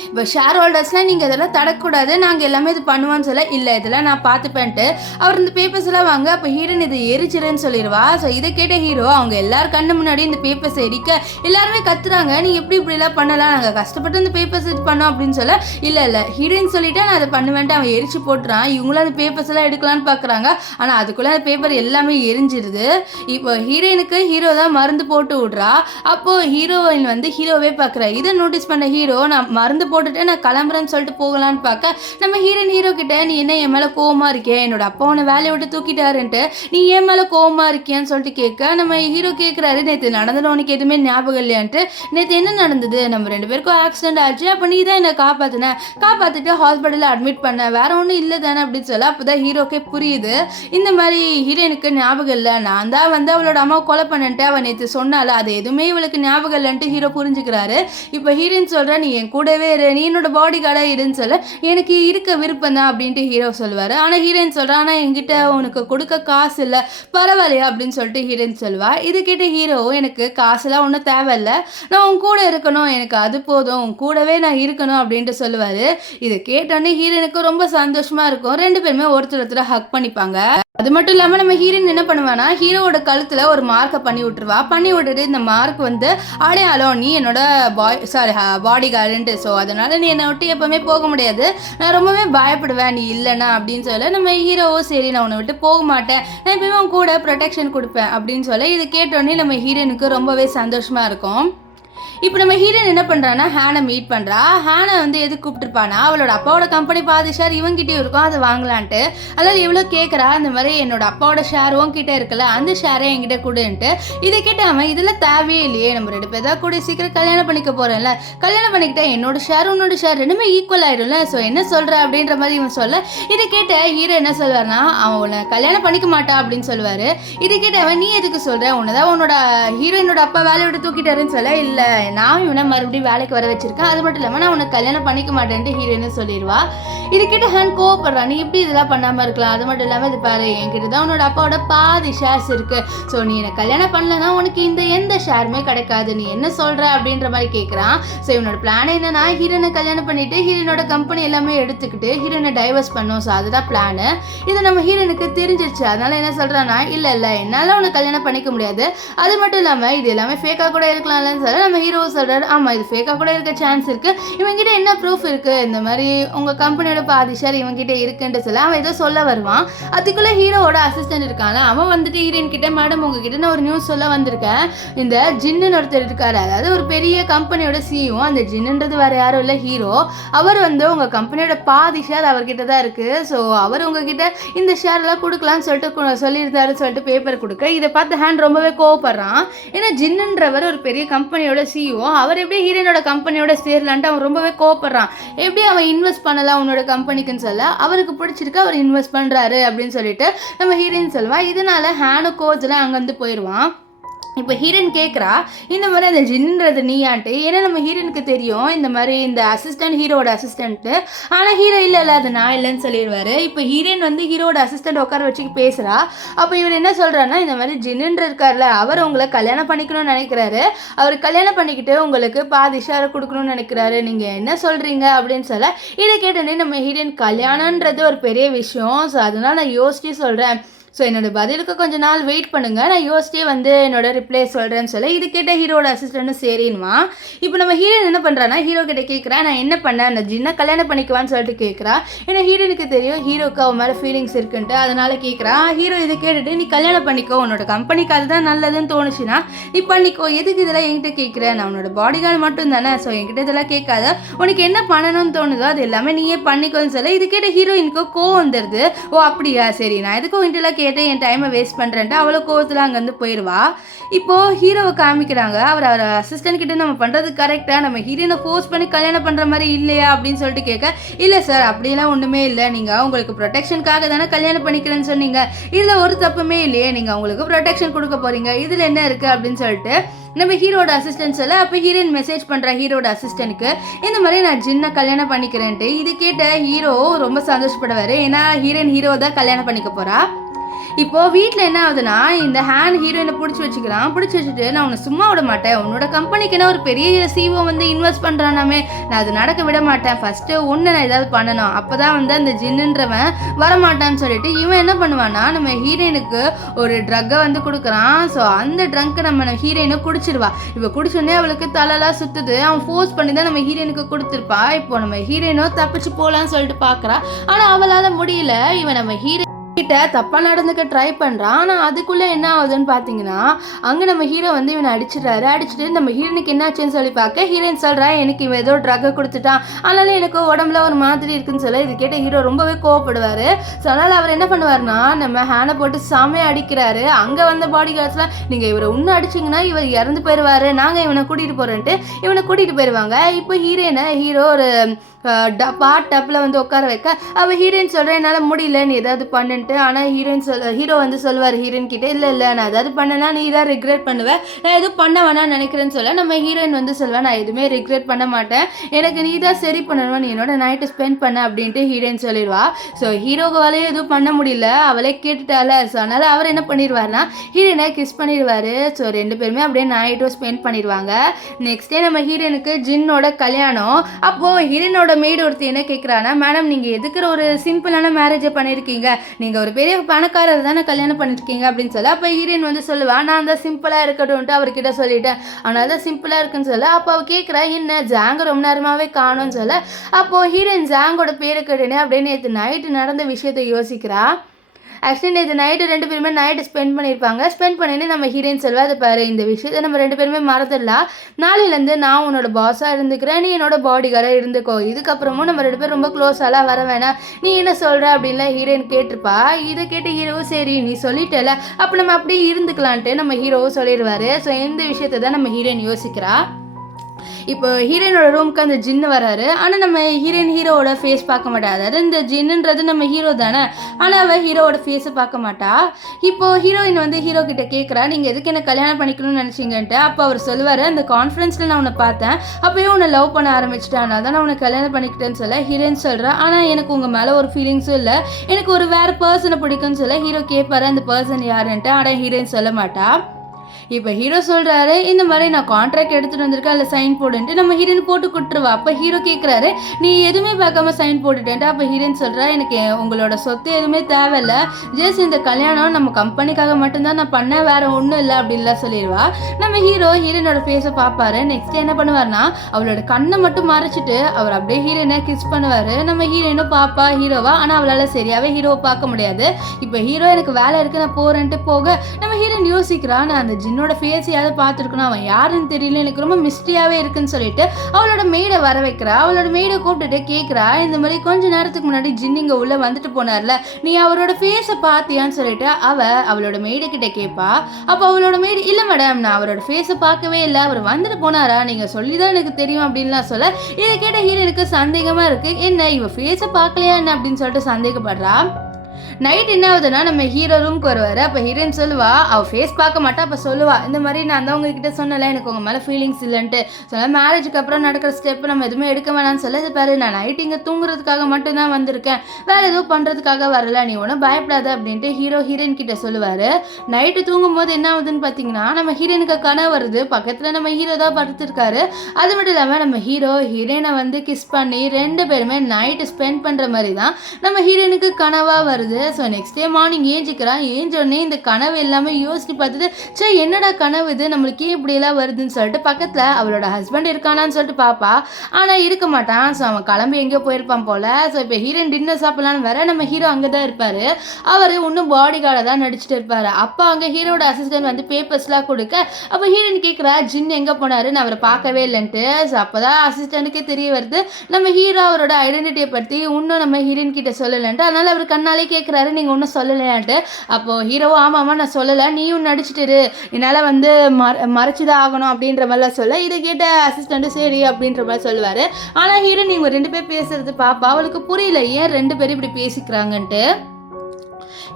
இப்போ ஷேர் ஹோல்டர்ஸ்லாம் நீங்கள் இதெல்லாம் தடக்கூடாது, நாங்கள் எல்லாமே இது பண்ணுவான்னு சொல்ல இல்லை இதெல்லாம் நான் பார்த்துப்பேன்ட்டு அவர் இந்த பேப்பர்ஸ் எல்லாம் வாங்க. அப்போ ஹீரோயின் இதை எரிச்சிருன்னு சொல்லிடுவா. ஸோ இதை கேட்ட ஹீரோ அவங்க எல்லாரும் கண்ணு முன்னாடி இந்த பேப்பர்ஸ் எரிக்க எல்லாருமே கத்துறாங்க, நீ எப்படி இப்படிலாம் பண்ணலாம், நாங்கள் கஷ்டப்பட்டு இந்த பேப்பர்ஸ் இது பண்ணோம் அப்படின்னு சொல்ல இல்லை ஹீரோயின் சொல்லிட்டா நான் அதை பண்ணுவேன்ட்டு அவன் எரிச்சு போட்டுறான். இவங்களும் அந்த பேப்பர்ஸ் எல்லாம் எடுக்கலான்னு பார்க்குறாங்க. ஆனால் அதுக்குள்ளே அந்த பேப்பர் எல்லாமே எரிஞ்சிருது. இப்போ ஹீரோயினுக்கு ஹீரோ தான் மருந்து போட்டு விட்றா. அப்போது ஹீரோயின் வந்து ஹீரோவே பார்க்குறா. இதை நோட்டீஸ் பண்ண ஹீரோ நான் மருந்து போட்டுட்டு நான் கிளம்புறேன்னு சொல்லிட்டு போகலான்னு பார்க்க நம்ம ஹீரோ கிட்ட நீ என்ன என் மேலே கோவமாக இருக்கே, என்னோட அப்பா உன்னை வேலையை விட்டு தூக்கிட்டாருன்ட்டு நீ என் மேலே கோவமாக இருக்கியான்னு சொல்லிட்டு கேட்க நம்ம ஹீரோ கேட்குறாரு நேற்று நடந்தது உனக்கு எதுவுமே ஞாபகம் இல்லையான்ட்டு. நேற்று என்ன நடந்தது, நம்ம 2 பேருக்கும் ஆக்சிடென்ட் ஆச்சு, அப்போ நீ தான் என்னை காப்பாற்றிட்டு ஹாஸ்பிட்டலில் அட்மிட் பண்ண, வேற ஒன்றும் இல்லை தானே அப்படின்னு சொல்ல. அப்போ தான் ஹீரோக்கே புரியுது இந்த மாதிரி ஹீரோயினுக்கு ஞாபகம் இல்லை, நான் தான் வந்து அவளோட அம்மாவை கொலை பண்ணிட்டு அவள் நேற்று சொன்னால அது எதுவுமே இவளுக்கு ஞாபகம் இல்லைன்ட்டு ஹீரோ புரிஞ்சுக்கிறாரு. இப்போ ஹீரோயின் சொல்கிறா நீ என் கூடவே நீ என்னோட பாடி கார்டாக இருன்னு சொல்ல எனக்கு இருக்க விருப்பம் தான் அப்படின்ட்டு ஹீரோ சொல்லுவார். ஆனால் ஹீரோயின் சொல்கிறா ஆனால் என்கிட்ட உனக்கு கொடுக்க காசு இல்லை, பரவாயில்லையா அப்படின்னு சொல்லிட்டு ஹீரோயின் சொல்லுவா. இது கேட்ட ஹீரோ எனக்கு காசுலாம் ஒன்றும் தேவையில்லை, நான் உன் கூட இருக்கணும், எனக்கு அது போதும், உன் கூடவே நான் இருக்கணும் அப்படின்ட்டு சொல்லுவார். இதை கேட்டோன்னே ஹீரோனுக்கு ரொம்ப சந்தோஷமாக இருக்கும். 2 பேருமே ஒருத்தர் ஹக் பண்ணிப்பாங்க. அது மட்டும் இல்லாமல் நம்ம ஹீரோயின் என்ன பண்ணுவானா ஹீரோவோட கழுத்தில் ஒரு மார்க்கை பண்ணி விட்டுருவா. பண்ணி விட்டுட்டு இந்த மார்க் வந்து அடையாளம் நீ என்னோட பாடி கார்டுன்ட்டு, ஸோ அதனால் நீ என்னை விட்டு எப்போவுமே போக முடியாது, நான் ரொம்பவே பயப்படுவேன் நீ இல்லைனா அப்படின்னு சொல்ல நம்ம ஹீரோவோ சரி நான் உன்னை விட்டு போக மாட்டேன், நான் எப்பவுமே உன் கூட ப்ரொடெக்ஷன் கொடுப்பேன் அப்படின்னு சொல்ல இது கேட்டோடனே நம்ம ஹீரோனுக்கு ரொம்பவே சந்தோஷமாக இருக்கும். இப்போ நம்ம ஹீரோயின் என்ன பண்ணுறான்னா ஹேனை மீட் பண்ணுறா. ஹேனை வந்து எது கூப்பிட்டுருப்பானா அவளோட அப்பாவோட கம்பெனி பாதி ஷேர் இவங்கிட்டே இருக்கும், அதை வாங்கலான்ட்டு. அதாவது எவ்வளோ கேட்குறா, இந்த மாதிரி என்னோட அப்பாவோட ஷேர் உங்ககிட்ட இருக்குல்ல அந்த ஷேரை என்கிட்ட கொடுன்ட்டு. இதை கேட்ட அவன் இதெல்லாம் தேவையே இல்லையே, நம்ம 2 பேர் தான் கூட சீக்கிரம் கல்யாணம் பண்ணிக்க போகிறேன்ல, கல்யாணம் பண்ணிக்கிட்டா என்னோட ஷேர் உன்னோட ஷேர் 2மே ஈக்குவல் ஆயிடும்ல, ஸோ என்ன சொல்கிற அப்படின்ற மாதிரி இவன் சொல்ல இதை கேட்ட ஹீரோ என்ன சொல்வார்னா அவன் உன்னை கல்யாணம் பண்ணிக்க மாட்டா அப்படின்னு சொல்லுவார். இதை கேட்ட அவன் நீ எதுக்கு சொல்கிற, உன்னதான் உன்னோட ஹீரோயினோட அப்பா வேலையை விட்டு தூக்கிட்டாருன்னு சொல்ல இல்லை நான் இவனை மறுபடியும் வேலைக்கு வர வச்சிருக்கேன், அது மட்டும் இல்லாமல் நான் உனக்கு கல்யாணம் பண்ணிக்க மாட்டேன்ட்டு ஹீரோயின்னு சொல்லிடுவா. இது கிட்ட ஹேண்ட் கோவப்படுறான், நீ இப்படி இதெல்லாம் பண்ணாமல் இருக்கலாம், அது மட்டும் இல்லாமல் இது பாரு என்கிட்ட தான் உன்னோட அப்பாவோட பாதி ஷேர்ஸ் இருக்குது, ஸோ நீ என்னை கல்யாணம் பண்ணலன்னா உனக்கு இந்த எந்த ஷேருமே கிடைக்காது, நீ என்ன சொல்கிற அப்படின்ற மாதிரி கேட்குறான். ஸோ இவனோட பிளான் என்னன்னா ஹீரோயினை கல்யாணம் பண்ணிவிட்டு ஹீரோயினோட கம்பெனி எல்லாமே எடுத்துக்கிட்டு ஹீரோயினை டைவர்ஸ் பண்ணும், ஸோ அதுதான் பிளானு. இது நம்ம ஹீரோயினுக்கு தெரிஞ்சிருச்சு. அதனால் என்ன சொல்கிறான்னா இல்லை என்னால் உனக்கு கல்யாணம் பண்ணிக்க முடியாது, அது மட்டும் இல்லாமல் இது எல்லாமே ஃபேக்காக கூட இருக்கலாம்லன்னு சொல்ல நம்ம ஹீரோ சொல்கிறாரு ஆமாம் இது ஃபேக்காக கூட இருக்க சான்ஸ் இருக்குது, இவங்கிட்ட என்ன ப்ரூஃப் இருக்குது, இந்த மாதிரி உங்கள் கம்பெனியோட பாதி ஷேர் இவங்கிட்ட இருக்குன்ட்டு சொல்ல அவன் ஏதோ சொல்ல வருவான். அதுக்குள்ளே ஹீரோவோட அசிஸ்டன்ட் இருக்காங்க, அவன் வந்துட்டு ஹீரோயின் கிட்ட மேடம் உங்ககிட்ட நான் ஒரு நியூஸ் சொல்ல வந்திருக்கேன், இந்த ஜின்னுன்னு ஒருத்தர் இருக்காரு, அதாவது ஒரு பெரிய கம்பெனியோட சிஇஓ, அந்த ஜின்னுன்றது வேறு யாரும் இல்லை ஹீரோ, அவர் வந்து உங்கள் கம்பெனியோட பாதி ஷேர் அவர்கிட்ட தான் இருக்குது, ஸோ அவர் உங்ககிட்ட இந்த ஷேர்லாம் கொடுக்கலான்னு சொல்லிட்டு சொல்லியிருந்தாருன்னு சொல்லிட்டு பேப்பர் கொடுக்க இதை பார்த்து ஹேண்ட் ரொம்பவே கோவப்படுறான். ஏன்னா ஜின்னுன்றவர் ஒரு பெரிய கம்பெனியோட சிஇஓ, அவர் எப்படி ஹீரோனோட கம்பெனியோட சேரலான்ட்டு அவன் ரொம்பவே கோவப்படுறான். எப்படி அவன் இன்வெஸ்ட் பண்ணலாம் உன்னோட கம்பெனிக்குன்னு சொல்ல அவருக்கு பிடிச்சிருக்கு அவர் இன்வெஸ்ட் பண்ணுறாரு அப்படின்னு சொல்லிட்டு நம்ம ஹீரோயின் சொல்லுவான். இதனால ஹேனு கோச்செலாம் அங்கேருந்து போயிடுவான். இப்போ ஹீரோயின் கேட்குறா, இந்த மாதிரி அந்த ஜின்னுன்றது நீயான்ட்டு. ஏன்னா நம்ம ஹீரோயினுக்கு தெரியும் இந்த மாதிரி இந்த அசிஸ்டன்ட் ஹீரோட அசிஸ்டன்ட்டு. ஆனால் ஹீரோ இல்லை அது நான் இல்லைன்னு சொல்லிடுவார். இப்போ ஹீரோயின் வந்து ஹீரோட அசிஸ்டன்ட் உட்கார வச்சு பேசுகிறா. அப்போ இவர் என்ன சொல்கிறாருன்னா, இந்த மாதிரி ஜின்னுன்ற இருக்கார்ல, அவர் உங்களை கல்யாணம் பண்ணிக்கணும்னு நினைக்கிறாரு. அவர் கல்யாணம் பண்ணிக்கிட்டு உங்களுக்கு பாதி ஷேர் கொடுக்கணும்னு நினைக்கிறாரு. நீங்கள் என்ன சொல்கிறீங்க அப்படின்னு சொல்ல, இதை கேட்டோன்னே நம்ம ஹீரோயின் கல்யாணன்றது ஒரு பெரிய விஷயம். ஸோ அதனால் நான் யோசிச்சு சொல்கிறேன். ஸோ என்னோடய பதிலுக்கு கொஞ்சம் நாள் வெயிட் பண்ணுங்கள், நான் யோசிச்சே வந்து என்னோட ரிப்ளை சொல்கிறேன்னு சொல்ல, இது கேட்ட ஹீரோட அசிஸ்டன்ட்டும் சரின்னுமா. இப்போ நம்ம ஹீரோயின் என்ன பண்ணுறான்னா, ஹீரோ கிட்ட கேட்குறா, நான் என்ன பண்ணேன், அந்த ஜின்னை கல்யாணம் பண்ணிக்குவான்னு சொல்லிட்டு கேட்குறா. ஏன்னா ஹீரோனுக்கு தெரியும் ஹீரோக்கு அவன் மேலே ஃபீலிங்ஸ் இருக்குன்ட்டு. அதனால் கேட்குறா. ஹீரோ இதை கேட்டுட்டு, நீ கல்யாணம் பண்ணிக்கோ, உன்னோட கம்பெனிக்கு அதுதான் நல்லதுன்னு தோணுச்சுன்னா நீ பண்ணிக்கோ, எதுக்கு இதெல்லாம் என்கிட்ட கேட்குறேன், நான் உன்னோட பாடி கார்டு மட்டும் தானே, ஸோ என்கிட்ட இதெல்லாம் கேட்காத, உனக்கு என்ன பண்ணணும்னு தோணுதோ அது எல்லாமே நீயே பண்ணிக்கோன்னு சொல்ல, இது கேட்ட ஹீரோயினுக்கு கோவம் வந்துடுது. ஓ அப்படியா, சரி நான் எதுக்கும் இன்ட்டுலாம் கேட்டு என் டைமை வேஸ்ட் பண்ணுறேன்ட்டு அவ்வளோ கோவத்தில் அங்கேருந்து போயிடுவா. இப்போது ஹீரோவை காமிக்கிறாங்க. அவர் அசிஸ்டன்ட் கிட்ட நம்ம பண்ணுறது கரெக்டாக, நம்ம ஹீரோயினை ஃபோர்ஸ் பண்ணி கல்யாணம் பண்ணுற மாதிரி இல்லையா அப்படின்னு சொல்லிட்டு கேட்க, இல்லை சார் அப்படிலாம் ஒன்றுமே இல்லை, நீங்கள் உங்களுக்கு ப்ரொடெக்ஷனுக்காக தானே கல்யாணம் பண்ணிக்கிறேன்னு சொன்னீங்க, இதில் ஒரு தப்புமே இல்லையே, நீங்கள் அவங்களுக்கு ப்ரொடெக்ஷன் கொடுக்க போகிறீங்க, இதில் என்ன இருக்குது அப்படின்னு சொல்லிட்டு நம்ம ஹீரோட அசிஸ்டன்ட் சொல்ல, அப்போ ஹீரோயின் மெசேஜ் பண்ணுற ஹீரோட அசிஸ்டன்ட்க்கு, இந்த மாதிரி நான் ஜின்னை கல்யாணம் பண்ணிக்கிறேன்ட்டு. இது கேட்ட ஹீரோ ரொம்ப சந்தோஷப்படுவார். ஏன்னா ஹீரோ தான் கல்யாணம் பண்ணிக்க போகிறா. இப்போது வீட்டில் என்ன ஆகுதுன்னா, இந்த ஹேண்ட் ஹீரோயினை பிடிச்சி வச்சுக்கிறான். பிடிச்சி வச்சுட்டு, நான் உன்னை சும்மா விட மாட்டேன், உன்னோட கம்பெனிக்கு என்ன ஒரு பெரிய சிஓ வந்து இன்வெஸ்ட் பண்ணுறானாமே, நான் அது நடக்க விட மாட்டேன், ஃபஸ்ட்டு ஒன்று நான் ஏதாவது பண்ணணும், அப்போ தான் வந்து அந்த ஜின்னுன்றவன் வரமாட்டான்னு சொல்லிட்டு இவன் என்ன பண்ணுவான்னா, நம்ம ஹீரோயினுக்கு ஒரு ட்ரக்கை வந்து கொடுக்குறான். ஸோ அந்த ட்ரங்க்கை நம்ம ஹீரோயினை குடிச்சிருவா. இப்போ குடிச்சோடனே அவளுக்கு தலைலாம் சுற்றுது. அவன் ஃபோர்ஸ் பண்ணி தான் நம்ம ஹீரோயினுக்கு கொடுத்துருப்பா. இப்போ நம்ம ஹீரோயினோ தப்பிச்சு போகலான்னு சொல்லிட்டு பார்க்குறா. ஆனால் அவளால் முடியல. இவன் நம்ம கிட்ட தப்பாக நடந்துக்க ட்ரை பண்ணுறான். ஆனால் அதுக்குள்ளே என்ன ஆகுதுன்னு பார்த்தீங்கன்னா, அங்கே நம்ம ஹீரோ வந்து இவனை அடிச்சுட்டு நம்ம ஹீரோனுக்கு என்னாச்சுன்னு சொல்லி பார்க்க, ஹீரோயின் சொல்கிறா, எனக்கு இவன் ஏதோ ட்ரக்கை கொடுத்துட்டான், அதனால எனக்கு உடம்புல ஒரு மாதிரி இருக்குன்னு சொல்ல, இது கேட்ட ஹீரோ ரொம்பவே கோவப்படுவார். ஸோ அதனால் அவர் என்ன பண்ணுவார்னா, நம்ம ஹேனை போட்டு செமையாக அடிக்கிறாரு. அங்கே வந்த பாடி கார்ட்ஸ்லாம், நீங்கள் இவரை இன்னும் அடிச்சிங்கன்னா இவர் இறந்து போயிடுவார், நாங்கள் இவனை கூட்டிகிட்டு போகிறோன்ட்டு இவனை கூட்டிகிட்டு போயிடுவாங்க. இப்போ ஹீரோ ஒரு டப்பில் வந்து உட்கார வைக்க, அவள் ஹீரோயின் சொல்கிறேன் என்னால் முடியல, நீ ஏதாவது பண்ணுன்ட்டு. ஆனால் ஹீரோ வந்து சொல்லுவார் ஹீரோயின் கிட்டே, இல்லை நான் ஏதாவது பண்ணனா நீ தான் ரிக்ரெட் பண்ணுவேன், நான் எதுவும் பண்ண வேணான்னு நினைக்கிறேன்னு சொல்ல, நம்ம ஹீரோயின் வந்து சொல்லுவேன், நான் எதுவுமே ரிக்ரெட் பண்ண மாட்டேன், எனக்கு நீ தான் சரி பண்ணணும், நீ என்னோட நைட்டு ஸ்பெண்ட் பண்ண அப்படின்ட்டு ஹீரோயின் சொல்லிடுவா. ஸோ ஹீரோவாலே எதுவும் பண்ண முடியல, அவளே கேட்டுட்டால. ஸோ அதனால் அவர் என்ன பண்ணிடுவார்னா, ஹீரோயினை கிஸ் பண்ணிடுவார். ஸோ ரெண்டு பேருமே அப்படியே நைட்டும் ஸ்பெண்ட் பண்ணிடுவாங்க. நெக்ஸ்ட் டே நம்ம ஹீரோயினுக்கு ஜின்னோட கல்யாணம். அப்போது ஹீரோயினோட மெய்டு ஒருத்தி என்ன கேட்குறானா, மேடம் நீங்கள் எதுக்கு ஒரு சிம்பிளான மேரேஜை பண்ணியிருக்கீங்க, நீங்கள் ஒரு பெரிய பணக்காரர் தானே கல்யாணம் பண்ணியிருக்கீங்க அப்படின்னு சொல்ல, அப்போ ஹீரோயின் வந்து சொல்லுவா, நான் தான் சிம்பிளாக இருக்கட்டும்ன்ட்டு அவர்கிட்ட சொல்லிட்டேன், ஆனால் தான் சிம்பிளாக இருக்குன்னு சொல்ல. அப்போ அவள் கேட்குறா, என்ன ஜாங்க ரொம்ப நேரமாகவே காணும்னு சொல்ல. அப்போது ஹீரோயின் ஜாங்கோட பேரை கேட்டுனே அப்படியே நேற்று நைட்டு நடந்த விஷயத்தை யோசிக்கிறா. ஆக்சுவலி நேற்று நைட்டு ரெண்டு பேருமே நைட்டு ஸ்பெண்ட் பண்ணியிருப்பாங்க. ஸ்பெண்ட் பண்ணிட்டு நம்ம ஹீரோயின் சொல்வா, அதை பாரு, இந்த விஷயத்தை நம்ம ரெண்டு பேருமே மறந்துடலாம், நாளையிலேருந்து நான் உன்னோட பாஸாக இருந்துக்கிறேன், நீ என்னோட பாடி கார்டாக இருந்துக்கோ, இதுக்கப்புறமும் நம்ம ரெண்டு பேரும் ரொம்ப க்ளோஸாலாம் வர வேணாம், நீ என்ன சொல்கிற அப்படின்லாம் ஹீரோயின் கேட்டிருப்பா. இதை கேட்டு ஹீரோவும் சரி நீ சொல்லிட்டல, அப்போ நம்ம அப்படியே இருந்துக்கலான்ட்டு நம்ம ஹீரோவும் சொல்லிடுவார். ஸோ இந்த விஷயத்தை தான் நம்ம ஹீரோயின் யோசிக்கிறா. இப்போ ஹீரோயினோட ரூமுக்கு அந்த ஜின்னு வராரு. ஆனால் நம்ம ஹீரோவோட ஃபேஸ் பார்க்க மாட்டா. அதாவது இந்த ஜின்னுன்றது நம்ம ஹீரோ தானே, ஆனால் அவள் ஹீரோவோட ஃபேஸை பார்க்க மாட்டா. இப்போது ஹீரோயின் வந்து ஹீரோ கிட்ட கேட்குறா, நீங்கள் எதுக்கு என்ன கல்யாணம் பண்ணிக்கணும்னு நினச்சிங்கன்ட்டு. அப்போ அவர் சொல்லுவார், அந்த கான்ஃபரன்ஸில் நான் உன்னை பார்த்தேன், அப்போயே உன்னை லவ் பண்ண ஆரம்பிச்சிட்டேன், அதனால தான் நான் உன்னை கல்யாணம் பண்ணிக்கிட்டேன்னு சொல்ல. ஹீரோயின் சொல்கிறா, ஆனால் எனக்கு உங்கள் மேலே ஒரு ஃபீலிங்ஸும் இல்லை, எனக்கு ஒரு வேறு பர்சனை பிடிக்கும்னு சொல்ல. ஹீரோ கேட்பாரு அந்த பர்சன் யாருன்ட்டு. ஆனால் ஹீரோயின் சொல்ல மாட்டா. இப்போ ஹீரோ சொல்கிறாரு, இந்த மாதிரி நான் கான்ட்ராக்ட் எடுத்துகிட்டு வந்திருக்கேன், அதில் சைன் போடுன்ட்டு. நம்ம ஹீரோயின் போட்டு கொடுத்துருவா. அப்போ ஹீரோ கேட்குறாரு, நீ எதுவுமே பார்க்காம சைன் போட்டுட்டேன்ட்டு. அப்போ ஹீரோயின் சொல்கிறா, எனக்கு உங்களோட சொத்து எதுவுமே தேவையில்லை, ஜஸ்ட் இந்த கல்யாணம் நம்ம கம்பெனிக்காக மட்டும்தான் நான் பண்ணேன், வேறு ஒன்றும் இல்லை அப்படின்லாம் சொல்லிடுவா. நம்ம ஹீரோயினோட ஃபேஸை பார்ப்பாரு. நெக்ஸ்ட் என்ன பண்ணுவார்னா, அவளோட கண்ணை மட்டும் மறைச்சிட்டு அவர் அப்படியே ஹீரோயினை கிஸ் பண்ணுவார். நம்ம ஹீரோயினும் பாப்பா ஹீரோவா, ஆனால் அவளால் சரியாகவே ஹீரோவை பார்க்க முடியாது. இப்போ ஹீரோ எனக்கு வேலை இருக்குது நான் போகிறேன்ட்டு போக, நம்ம ஹீரோயின் யோசிக்கிறா, நான் அந்த ஜின்னோட ஃபேஸையாவது பார்த்துருக்கணும், அவன் யாருன்னு தெரியல, எனக்கு ரொம்ப மிஸ்ட்ரியாகவே இருக்குன்னு சொல்லிட்டு அவளோட மெய்டை வர வைக்கிறா. அவளோட மெய்டை கூப்பிட்டுட்டு கேட்குறா, இந்த மாதிரி கொஞ்ச நேரத்துக்கு முன்னாடி ஜின் இங்கே உள்ளே வந்துட்டு போனார்ல, நீ அவரோட ஃபேஸை பார்த்தியான்னு சொல்லிட்டு அவளோட மெய்டு கிட்ட கேட்பா. அப்போ அவளோட மெய்டு, இல்லை மேடம் நான் அவரோட ஃபேஸை பார்க்கவே இல்லை, அவர் வந்துட்டு போனாரா, நீங்கள் சொல்லி தான் எனக்கு தெரியும் அப்படின்லாம் சொல்ல. இதை கேட்ட ஹீரோனுக்கு சந்தேகமாக இருக்குது, என்ன இவ ஃபேஸை பார்க்கலையா என்ன அப்படின்னு சொல்லிட்டு சந்தேகப்படுறா. நைட் என்ன ஆகுதுன்னா நம்ம ஹீரோ ரூம்க்கு வருவார். அப்போ ஹீரோயின் சொல்லுவா, அவள் ஃபேஸ் பார்க்க மாட்டா. அப்போ சொல்லுவா, இந்த மாதிரி நான் தான் உங்ககிட்ட சொன்னல எனக்கு உங்கள் மேலே ஃபீலிங்ஸ் இல்லைன்ட்டு. சொல்ல மேரேஜுக்கு அப்புறம் நடக்கிற ஸ்டெப் நம்ம எதுவுமே எடுக்க வேணாம்னு சொல்ல, இது பாரு நான் நைட் இங்கே தூங்குறதுக்காக மட்டும்தான் வந்திருக்கேன், வேறு எதுவும் பண்ணுறதுக்காக வரல, நீ ஒன்றும் பயப்படாத அப்படின்ட்டு ஹீரோயின் கிட்ட சொல்லுவார். நைட்டு தூங்கும் போது என்ன ஆகுதுன்னு பார்த்தீங்கன்னா நம்ம ஹீரோயினுக்கு கனவு வருது. பக்கத்தில் நம்ம ஹீரோ தான் படுத்துருக்காரு. அது மட்டும் இல்லாமல் நம்ம ஹீரோயினை வந்து கிஸ் பண்ணி 2 பேருமே நைட்டு ஸ்பெண்ட் பண்ணுற மாதிரி தான் நம்ம ஹீரோயினுக்கு கனவாக வருது. ஸோ நெக்ஸ்ட் டே மார்னிங் ஏஞ்சோடனே இந்த கனவு எல்லாமே யோசிச்சு பார்த்துட்டு, சே என்னடா கனவு இது, நம்மளுக்கு ஏன் இப்படியெல்லாம் வருதுன்னு சொல்லிட்டு பக்கத்தில் அவளோட ஹஸ்பண்ட் இருக்கானான்னு சொல்லிட்டு பார்ப்பா. ஆனால் இருக்க மாட்டான். ஸோ அவன் கிளம்பி எங்கேயோ போயிருப்பான் போல். ஸோ இப்போ ஹீரோயின் டின்னர் சாப்பிடலான்னு வர நம்ம ஹீரோ அங்கே தான் இருப்பார். அவர் இன்னும் பாடி கார்டை தான் நடிச்சுட்டு இருப்பார். அப்போ அங்கே ஹீரோட அசிஸ்டன்ட் வந்து பேப்பர்ஸ்லாம் கொடுக்க, அப்போ ஹீரோயின் கேட்குறா ஜின் எங்கே போனாரு, நான் அவரை பார்க்கவே இல்லைன்ட்டு. ஸோ அப்போ தான் அசிஸ்டண்ட்டுக்கே தெரிய வருது நம்ம ஹீரோ அவரோட ஐடென்டிட்டியை பற்றி இன்னும் நம்ம ஹீரோயின் கிட்ட சொல்லலைன்ட்டு. அதனால் அவர் கண்ணாலே கேட்குறாரு, நீங்கள் ஒன்றும் சொல்லலையான்ட்டு. அப்போது ஹீரோவும் ஆமாம்மா நான் சொல்லலை, நீயும் நடிச்சிட்டு என்னால் வந்து மறைச்சிதான் ஆகணும் அப்படின்ற மாதிரிலாம் சொல்ல, இதை கேட்ட அசிஸ்டண்ட்டு சரி அப்படின்ற மாதிரி சொல்லுவார். ஆனால் ஹீரோயின் இவங்க 2 பேர் பேசுறது பாப்பா அவளுக்கு புரியல, ஏன் 2 பேரும் இப்படி பேசிக்கிறாங்கன்ட்டு.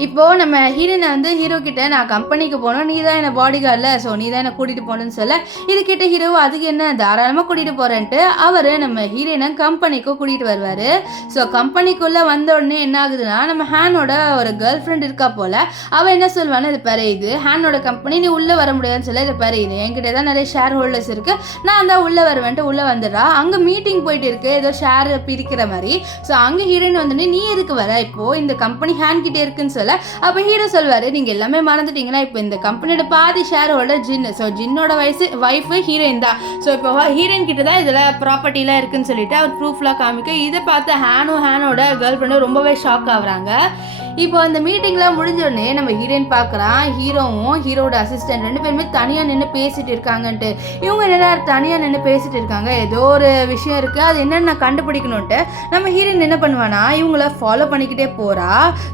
இப்போது நம்ம ஹீரோயினை வந்து ஹீரோ கிட்ட நான் கம்பெனிக்கு போனோம், நீ தான் என்னை பாடி கார்டில், ஸோ நீ தான் என்னை கூட்டிகிட்டு போகணுன்னு சொல்ல, இது கிட்ட ஹீரோ அதுக்கு என்ன தாராளமாக கூட்டிகிட்டு போகிறேன்ட்டு அவர் நம்ம ஹீரோயினை கம்பெனிக்கும் கூட்டிகிட்டு வருவார். ஸோ கம்பெனிக்குள்ளே வந்த உடனே என்ன ஆகுதுன்னா நம்ம ஹேனோட ஒரு கேர்ள் ஃப்ரெண்ட் இருக்கா போல். அவள் என்ன சொல்வான்னு, இது பாரு இது ஹேனோட கம்பெனி, நீ உள்ளே வர முடியாதுன்னு சொல்ல, இது பாரு இது என்கிட்ட தான் நிறைய ஷேர் ஹோல்டர்ஸ் இருக்குது, நான் தான் உள்ளே வருவேன்ட்டு உள்ளே வந்துடுறா. அங்கே மீட்டிங் போயிட்டு இருக்கு ஏதோ ஷேர் பிரிக்கிற மாதிரி. ஸோ அங்கே ஹீரோயின் வந்து நீ எதுக்கு வர, இப்போது இந்த கம்பெனி ஹேண்ட் கிட்டே இருக்குன்னு சொல்ல, அப்போ ஹீரோ சொல்வார், நீங்கள் எல்லாமே மறந்துட்டீங்கன்னா இப்போ இந்த கம்பெனியோட பாதி ஷேர் ஹோல்டர் ஜின், ஸோ ஜின்னோட ஒய்ஃபு ஹீரோயின் தான், ஸோ இப்போ ஹீரோயின் கிட்ட தான் இதில் ப்ராப்பர்ட்டிலாம் இருக்குன்னு சொல்லிட்டு அவர் ப்ரூஃப்லாம் காமிக்க, இதை பார்த்து ஹேனோட கேர்ள் ஃப்ரெண்டும் ரொம்பவே ஷாக் ஆகுறாங்க. இப்போ அந்த மீட்டிங்லாம் முடிஞ்சோடனே நம்ம ஹீரோயின் பார்க்குறான், ஹீரோவும் ஹீரோட அசிஸ்டன்ட் 2 பேருமே தனியாக நின்று பேசிட்டு இருக்காங்கன்ட்டு. இவங்க என்ன தனியாக நின்று பேசிட்டு இருக்காங்க, ஏதோ ஒரு விஷயம் இருக்குது, அது என்னென்னு நான் கண்டுபிடிக்கணுன்ட்டு நம்ம ஹீரோயின் என்ன பண்ணுவானா இவங்கள ஃபாலோ பண்ணிக்கிட்டே போகிறா.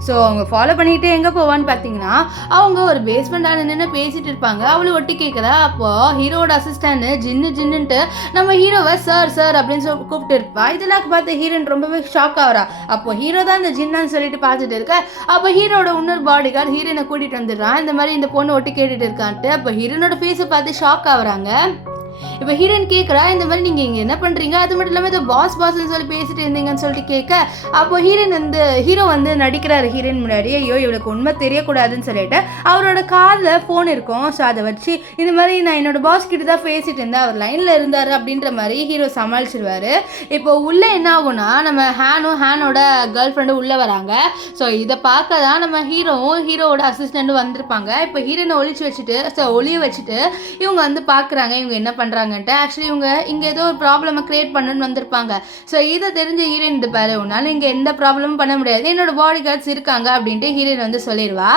ஸோ அவங்க ஃபாலோ பண்ணிக்கிட்டே எங்கே போவான்னு பார்த்தீங்கன்னா அவங்க ஒரு பேஸ்மெண்ட்டான நின்று பேசிகிட்டு இருப்பாங்க. அவளும் ஒட்டி கேட்குறா. அப்போது ஹீரோட அசிஸ்டன்ட் ஜின்னுன்ட்டு நம்ம ஹீரோவை சார் அப்படின்னு சொல்லி கூப்பிட்டு இருப்பா. இதெல்லாம் பார்த்து ஹீரோயின் ரொம்பவே ஷாக் ஆகிறா. அப்போ ஹீரோ தான் இந்த ஜின்னான்னு சொல்லிட்டு பார்த்துட்டு இருக்க. அப்போ ஹீரோட இன்னொரு பாடி கார்டு ஹீரோயினை கூட்டிகிட்டு வந்துடுறான், இந்த மாதிரி இந்த பொண்ணு ஒட்டி கேட்டுட்டு இருக்கான்ட்டு. அப்போ ஹீரோனோட ஃபேஸை பார்த்து ஷாக் ஆகுறாங்க. இப்போ ஹீரோயின் கேட்குறா, இந்த மாதிரி நீங்கள் இங்கே என்ன பண்ணுறீங்க, அது மட்டும் இல்லாமல் இதை பாஸ்ன்னு சொல்லி பேசிட்டு இருந்தீங்கன்னு சொல்லிட்டு கேட்க, அப்போ ஹீரோ வந்து நடிக்கிறாரு ஹீரோயின் முன்னாடி. ஐயோ இவளுக்கு உண்மை தெரியக்கூடாதுன்னு சொல்லிட்டு அவரோட காதில் ஃபோன் இருக்கும். ஸோ அதை வச்சு இந்த மாதிரி நான் என்னோட பாஸ் கிட்ட தான் பேசிட்டு இருந்தேன், அவர் லைனில் இருந்தார் அப்படின்ற மாதிரி ஹீரோ சமாளிச்சிருவார். இப்போ உள்ளே என்ன ஆகும்னா நம்ம ஹேனோட கேர்ள் ஃப்ரெண்டு உள்ளே வராங்க. ஸோ இதை பார்க்க தான் நம்ம ஹீரோவோட அசிஸ்டண்ட்டும் வந்திருப்பாங்க. இப்போ ஹீரோனை ஒளிய வச்சுட்டு இவங்க வந்து பார்க்குறாங்க இவங்க என்ன பண்ணுறாங்கன்ட்டு. ஆக்சுவலி இவங்க இங்கே ஏதோ ஒரு ப்ராப்ளமை கிரியேட் பண்ணணும்னு வந்திருப்பாங்க. ஸோ இதை தெரிஞ்ச ஹீரோயின் இது பாரு உன்னால் இங்கே எந்த ப்ராப்ளமும் பண்ண முடியாது, என்னோட பாடி கார்ட்ஸ் இருக்காங்க அப்படின்ட்டு ஹீரோயின் வந்து சொல்லிடுவா.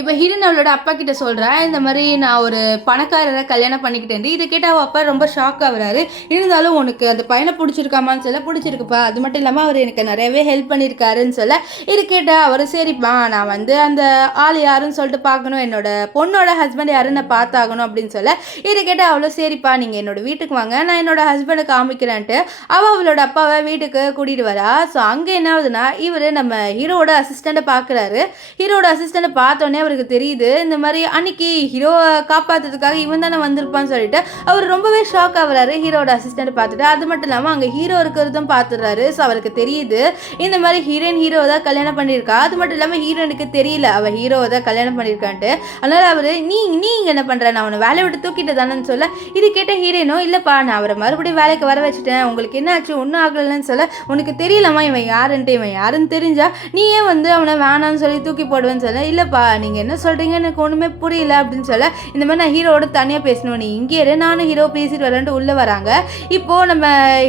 இப்போ ஹீரோயின் அவளோட அப்பா கிட்ட சொல்கிறா, இந்த மாதிரி நான் ஒரு பணக்காரரை கல்யாணம் பண்ணிக்கிட்டேன். இதை கேட்டால் அவள் அப்பா ரொம்ப ஷாக் ஆகுறாரு. இருந்தாலும் உனக்கு அந்த பையனை பிடிச்சிருக்காமான்னு சொல்ல, பிடிச்சிருக்குப்பா, அது மட்டும் இல்லாமல் அவர் எனக்கு நிறையவே ஹெல்ப் பண்ணியிருக்காருன்னு சொல்ல, இது கேட்டால் அவர் சரிப்பா நான் வந்து அந்த ஆள் யாருன்னு சொல்லிட்டு பார்க்கணும், என்னோட பொண்ணோட ஹஸ்பண்ட் யாருன்னு நான் பார்த்தாகணும் அப்படின்னு சொல்ல, இது கேட்டால் அவ்வளோ சரிப்பா நீங்கள் என்னோட வீட்டுக்கு வாங்க நான் என்னோட ஹஸ்பண்டை காமிக்கிறேன்ட்டு அவளோட அப்பாவை வீட்டுக்கு கூட்டிகிட்டு வரா. ஸோ அங்கே என்ன ஆகுதுன்னா இவர் நம்ம ஹீரோட அசிஸ்டண்ட்டை பார்க்குறாரு. ஹீரோட அசிஸ்டண்ட்டை பார்த்தோன்னே அவருக்கு தெரியுது இந்த மாதிரி அன்னைக்கு ஹீரோவை காப்பாற்றுறதுக்காக இவன் தானே வந்திருப்பான்னு சொல்லிட்டு அவர் ரொம்பவே ஷாக் ஆகுறாரு ஹீரோட அசிஸ்டண்ட் பார்த்துட்டு. அது மட்டும் இல்லாமல் அங்கே ஹீரோ இருக்கிறதும் பார்த்துடுறாரு. ஸோ அவருக்கு தெரியுது இந்த மாதிரி ஹீரோவை தான் கல்யாணம் பண்ணியிருக்கா. அது மட்டும் இல்லாமல் ஹீரோனுக்கு தெரியல அவள் ஹீரோவை தான் கல்யாணம் பண்ணியிருக்கான்ட்டு. அதனால் அவர் நீ இங்கே என்ன பண்ணுற, நான் அவனை வேலையை விட்டு தூக்கிட்டு தானேன்னு சொல்ல, இது கேட்ட ஹீரோயினோ இல்லைப்பா நான் அவரை மறுபடியும் வேலைக்கு வர வச்சுட்டேன், உங்களுக்கு என்ன ஆச்சு ஒன்றும் ஆகலைன்னு சொல்ல, உனக்கு தெரியலம்மா இவன் யாருன்னு தெரிஞ்சா நீ ஏன் வந்து அவனை வேணான்னு சொல்லி தூக்கி போடுவேன்னு சொல்ல, இல்லைப்பா நீங்கள் என்ன சொல்கிறீங்க எனக்கு ஒன்றுமே புரியல அப்படின்னு சொல்ல, இந்த மாதிரி நான் ஹீரோவோட தனியாக பேசணும், நீ இங்கே இரு நானும் ஹீரோ பேசிட்டு வரேன்ட்டு உள்ளே வராங்க. இப்போது நம்ம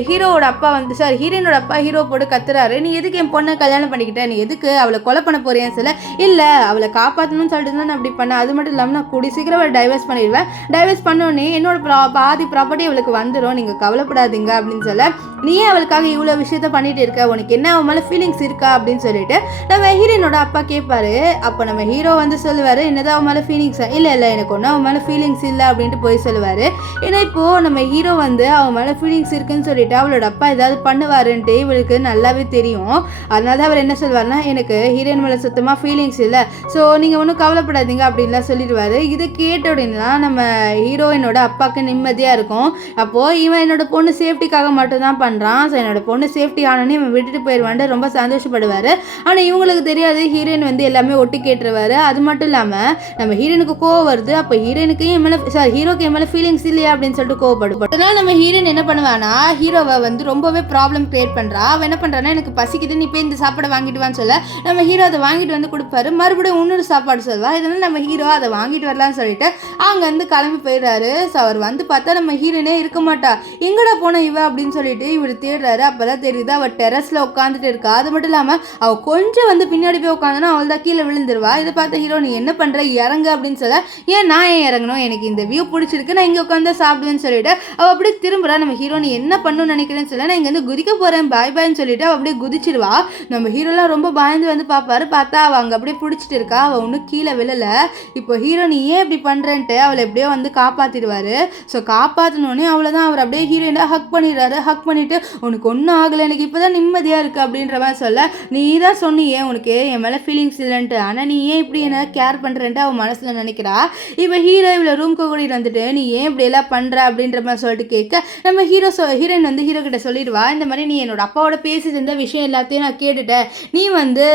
ஹீரோவோட அப்பா வந்து ஹீரோயினோட அப்பா ஹீரோ போட்டு கத்துறாரு, நீ எதுக்கு என் பொண்ணை கல்யாணம் பண்ணிக்கிட்ட, நீ எதுக்கு அவளை கொலை பண்ண போறியான்னு சொல்ல, இல்லை அவளை காப்பாற்றணும்னு சொல்லிட்டு தான் நான் அப்படி பண்ணேன், அது மட்டும் இல்லாமல் நான் கூடி சீக்கிரம் அவளை டைவர்ஸ் பண்ணிடுவேன், டைவர்ஸ் பண்ணோடனே என்னோட பாதி ப்ராப்பர்ட்டி அவளுக்கு வந்துடும், நீங்கள் கவலைப்படாதீங்க அப்படின்னு சொல்ல, நீயே அவளுக்காக இவ்வளோ விஷயத்த பண்ணிட்டு இருக்க, உனக்கு என்ன அவன் மேலே ஃபீலிங்ஸ் இருக்கா அப்படின்னு சொல்லிட்டு நம்ம ஹீரோயினோட அப்பா கேட்பாரு. அப்போ நம்ம ஹீரோ வந்து சொல்லுவார், என்னதான் அவன் மேலே ஃபீலிங்ஸா? இல்லை இல்லை, எனக்கு ஒன்றும் அவன் மேலே ஃபீலிங்ஸ் இல்லை அப்படின்ட்டு போய் சொல்லுவார். ஏன்னா இப்போது நம்ம ஹீரோ வந்து அவன் மேலே ஃபீலிங்ஸ் இருக்குன்னு சொல்லிட்டு அவளோட அப்பா ஏதாவது பண்ணுவாருன்ட்டு இவளுக்கு நல்லாவே தெரியும். அதனால தான் அவர் என்ன சொல்வார்னா, எனக்கு ஹீரோயின் மேலே சுத்தமாக ஃபீலிங்ஸ் இல்லை, ஸோ நீங்கள் ஒன்றும் கவலைப்படாதீங்க அப்படின்லாம் சொல்லிடுவார். இதை கேட்ட உடனே நம்ம ஹீரோயினோட அப்பாவுக்கு நிம்மதியாக இருக்கும். அப்போது இவன் என்னோட பொண்ணு சேஃப்டிக்காக மட்டும்தான் பண்ணுறான், ஸோ என்னோட பொண்ணு சேஃப்டி ஆனோன்னு இவன் விட்டுட்டு போயிடுவான்ட்டு ரொம்ப சந்தோஷப்படுவார். ஆனால் இவங்களுக்கு தெரியாது, ஹீரோயின் வந்து எல்லாமே ஒட்டி கேட்டுருவார். அது மட்டும் இல்லாமல் நம்ம ஹீரோனுக்கு கோவம் வருது. அப்போ ஹீரோனுக்கு என் மேலே ஹீரோக்கு என் மேலே ஃபீலிங்ஸ் இல்லையா அப்படின்னு சொல்லிட்டு கோவப்படும். அதனால் நம்ம ஹீரோயின் என்ன பண்ணுவானா, ஹீரோவை வந்து ரொம்பவே ப்ராப்ளம் கிரியேட் பண்ணுறா. அவன் என்ன பண்ணுறான்னா, எனக்கு பசிக்குது, நீ போய் இந்த சாப்பாடை வாங்கிட்டு வான்னு சொல்ல நம்ம ஹீரோ அதை வாங்கிட்டு வந்து கொடுப்பாரு. மறுபடியும் இன்னொரு சாப்பாடு சொல்வா. இதனால் நம்ம ஹீரோ அதை வாங்கிட்டு வரலான்னு சொல்லிட்டு அங்கேருந்து கிளம்பி போயிடுறாரு. ஸோ அவர் வந்து பார்த்தா நம்ம ஹீரோனே இருக்க மாட்டா. எங்கடா போன இவ அப்படின்னு சொல்லிட்டு இவர் தேடுறாரு. அப்போ தான் தெரியுது அவள் டெரஸில் உட்காந்துட்டு இருக்கா. அது மட்டும் இல்லாமல் அவள் கொஞ்சம் வந்து பின்னாடி போய் உட்காந்துனா அவள் தான் கீழே விழுந்துருவா. இதை பார்த்த ஹீரோ, நீ என்ன பண்ணுற, இறங்கு அப்படின்னு சொல்ல, ஏன் நான் ஏன் இறங்கணும், எனக்கு இந்த வியூ பிடிச்சிருக்கு, நான் இங்கே உட்காந்து சாப்பிடுவேன்னு சொல்லிட்டு அவள் அப்படியே திரும்புறா. நம்ம ஹீரோ, நீ என்ன பண்ணணும்னு நினைக்கிறேன்னு சொல்ல, நான் இங்கேருந்து குதிக்க போகிறேன், பாய் பாய்ன்னு சொல்லிட்டு அவள் அப்படியே குதிச்சிருவா. நம்ம ஹீரோலாம் ரொம்ப பயந்து வந்து பார்ப்பாரு. பார்த்தா அவள் அங்கே அப்படியே பிடிச்சிட்டு இருக்கா. அவள் ஒன்றும் கீழே விழலை. இப்போ ஹீரோ, நீ ஏன் இப்படி பண்ணுறேன்ட்டு அவளை எப்படியோ வந்து காப்பாற்றிடுவார். ஸோ காப்பாற்றினோடனே அவ்வளோதான், அவர் அப்படியே ஹீரோயினை ஹக் பண்ணிடுறாரு. ஹக் பண்ணிவிட்டு, உனக்கு ஒன்றும் ஆகலை, எனக்கு இப்போ தான் நிம்மதியாக இருக்குது அப்படின்ற மாதிரி சொல்ல, நீ தான் சொன்னியே உனக்கு என் மேலே ஃபீலிங்ஸ் இல்லைன்ட்டு, ஆனால் நீ ஏன் இப்படி என்ன கேர் பண்ணுறேன்ட்டு அவன் மனசில் நினைக்கிறா. இப்போ ஹீரோ இவ்வளோ ரூம்க்கு கூட்டிகிட்டு வந்துட்டு, நீ ஏன் இப்படி எல்லாம் பண்ணுற அப்படின்ற மாதிரி சொல்லிட்டு கேட்க, நம்ம ஹீரோயின் வந்து ஹீரோ கிட்ட சொல்லிடுவா, இந்த மாதிரி நீ என்னோட அப்பாவோட பேசிட்டு இருந்த விஷயம் எல்லாத்தையும் நான் கேட்டுட்டேன், நீ வந்து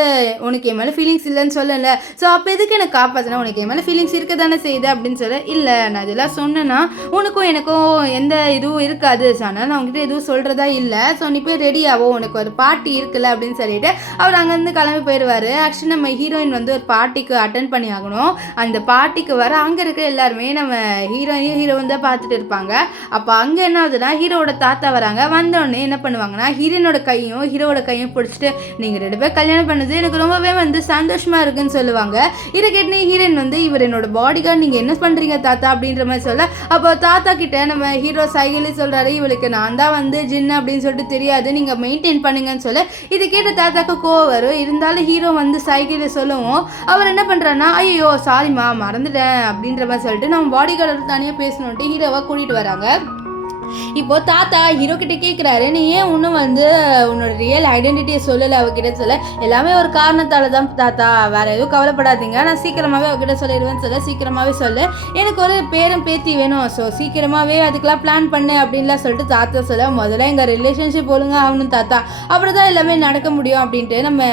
உனக்கு என் மேலே ஃபீலிங்ஸ் இல்லைன்னு சொல்லலை, ஸோ அப்போ எதுக்கு எனக்கு காப்பாற்றினா, உனக்கு என் மேலே ஃபீலிங்ஸ் இருக்க தானே செய்யுது அப்படின்னு சொல்ல, இல்லை நான் இதெல்லாம் சொன்னேன்னா உனக்கும் எனக்கும் எந்த இதுவும் இருக்காது, ஸோ அதனால் நான் உங்ககிட்ட எதுவும் சொல்கிறதா இல்லை, ஸோ நீ போய் ரெடி ஆகும், உனக்கு ஒரு பார்ட்டி இருக்குல்ல அப்படின்னு சொல்லிட்டு அவர் அங்கேருந்து கிளம்பி போயிடுவார். ஆக்சுவலி நம்ம ஹீரோயின் வந்து ஒரு பார்ட்டிக்கு அட்டன் பண்ணி ஆகணும். அந்த பார்ட்டிக்கு வர அங்கே இருக்க எல்லாருமே நம்ம ஹீரோ வந்து பார்த்துட்டு இருப்பாங்க. அப்போ அங்கே என்ன ஆகுதுன்னா, ஹீரோவோட தாத்தா வராங்க. வந்தோடனே என்ன பண்ணுவாங்கன்னா, ஹீரோனோட கையும் பிடிச்சிட்டு, நீங்கள் 2 பேர் கல்யாணம் பண்ணது எனக்கு ரொம்பவே வந்து சந்தோஷமாக இருக்குன்னு சொல்லுவாங்க. இதை கேட்டு ஹீரோயின் வந்து, இவர் என்னோட பாடி கார்டு, நீங்கள் என்ன பண்ணுறீங்க தாத்தா அப்படின்ற மாதிரி சொல்ல, அப்போ தாத்தா கிட்ட நம்ம ஹீரோ சைகிளி சொல்கிறாரு, இவளுக்கு நான் தான் வந்து ஜின்னு அப்படின்னு சொல்லிட்டு தெரியாது, நீங்கள் மெயின்டைன் பண்ணுங்கன்னு சொல்ல, இதை கேட்ட தாத்தாக்கு கோவம் வரும். இருந்தாலும் ஹீரோ வந்து சைகிளி சொல்லவும் அவர் என்ன பண்ணுறாருன்னா, ஐயோ சாரிம்மா மறந்துட்டேன் அப்படின்ற மாதிரி சொல்லிட்டு நம்ம பாடி கார்டு தனியாக பேசணுன்ட்டு ஹீரோவை கூட்டிகிட்டு வராங்க. இப்போ தாத்தா ஹீரோ கிட்ட கேட்குறாரு, நீ ஏன் இன்னும் வந்து உன்னோட ரியல் ஐடென்டிட்டியை சொல்லலை அவகிட்ட சொல்ல, எல்லாமே ஒரு காரணத்தால் தான் தாத்தா, வேற எதுவும் கவலைப்படாதீங்க, நான் சீக்கிரமாகவே அவகிட்ட சொல்லிடுவேன்னு சொல்ல, சீக்கிரமாகவே சொல்லு, எனக்கு ஒரு பேரும் பேத்தி வேணும், ஸோ சீக்கிரமாகவே அதுக்கெலாம் பிளான் பண்ணு அப்படின்லாம் சொல்லிட்டு தாத்தா சொல்ல, முதல்ல எங்கள் ரிலேஷன்ஷிப் ஒழுங்க ஆகணும் தாத்தா, அப்படி தான் எல்லாமே நடக்க முடியும் அப்படின்ட்டு நம்ம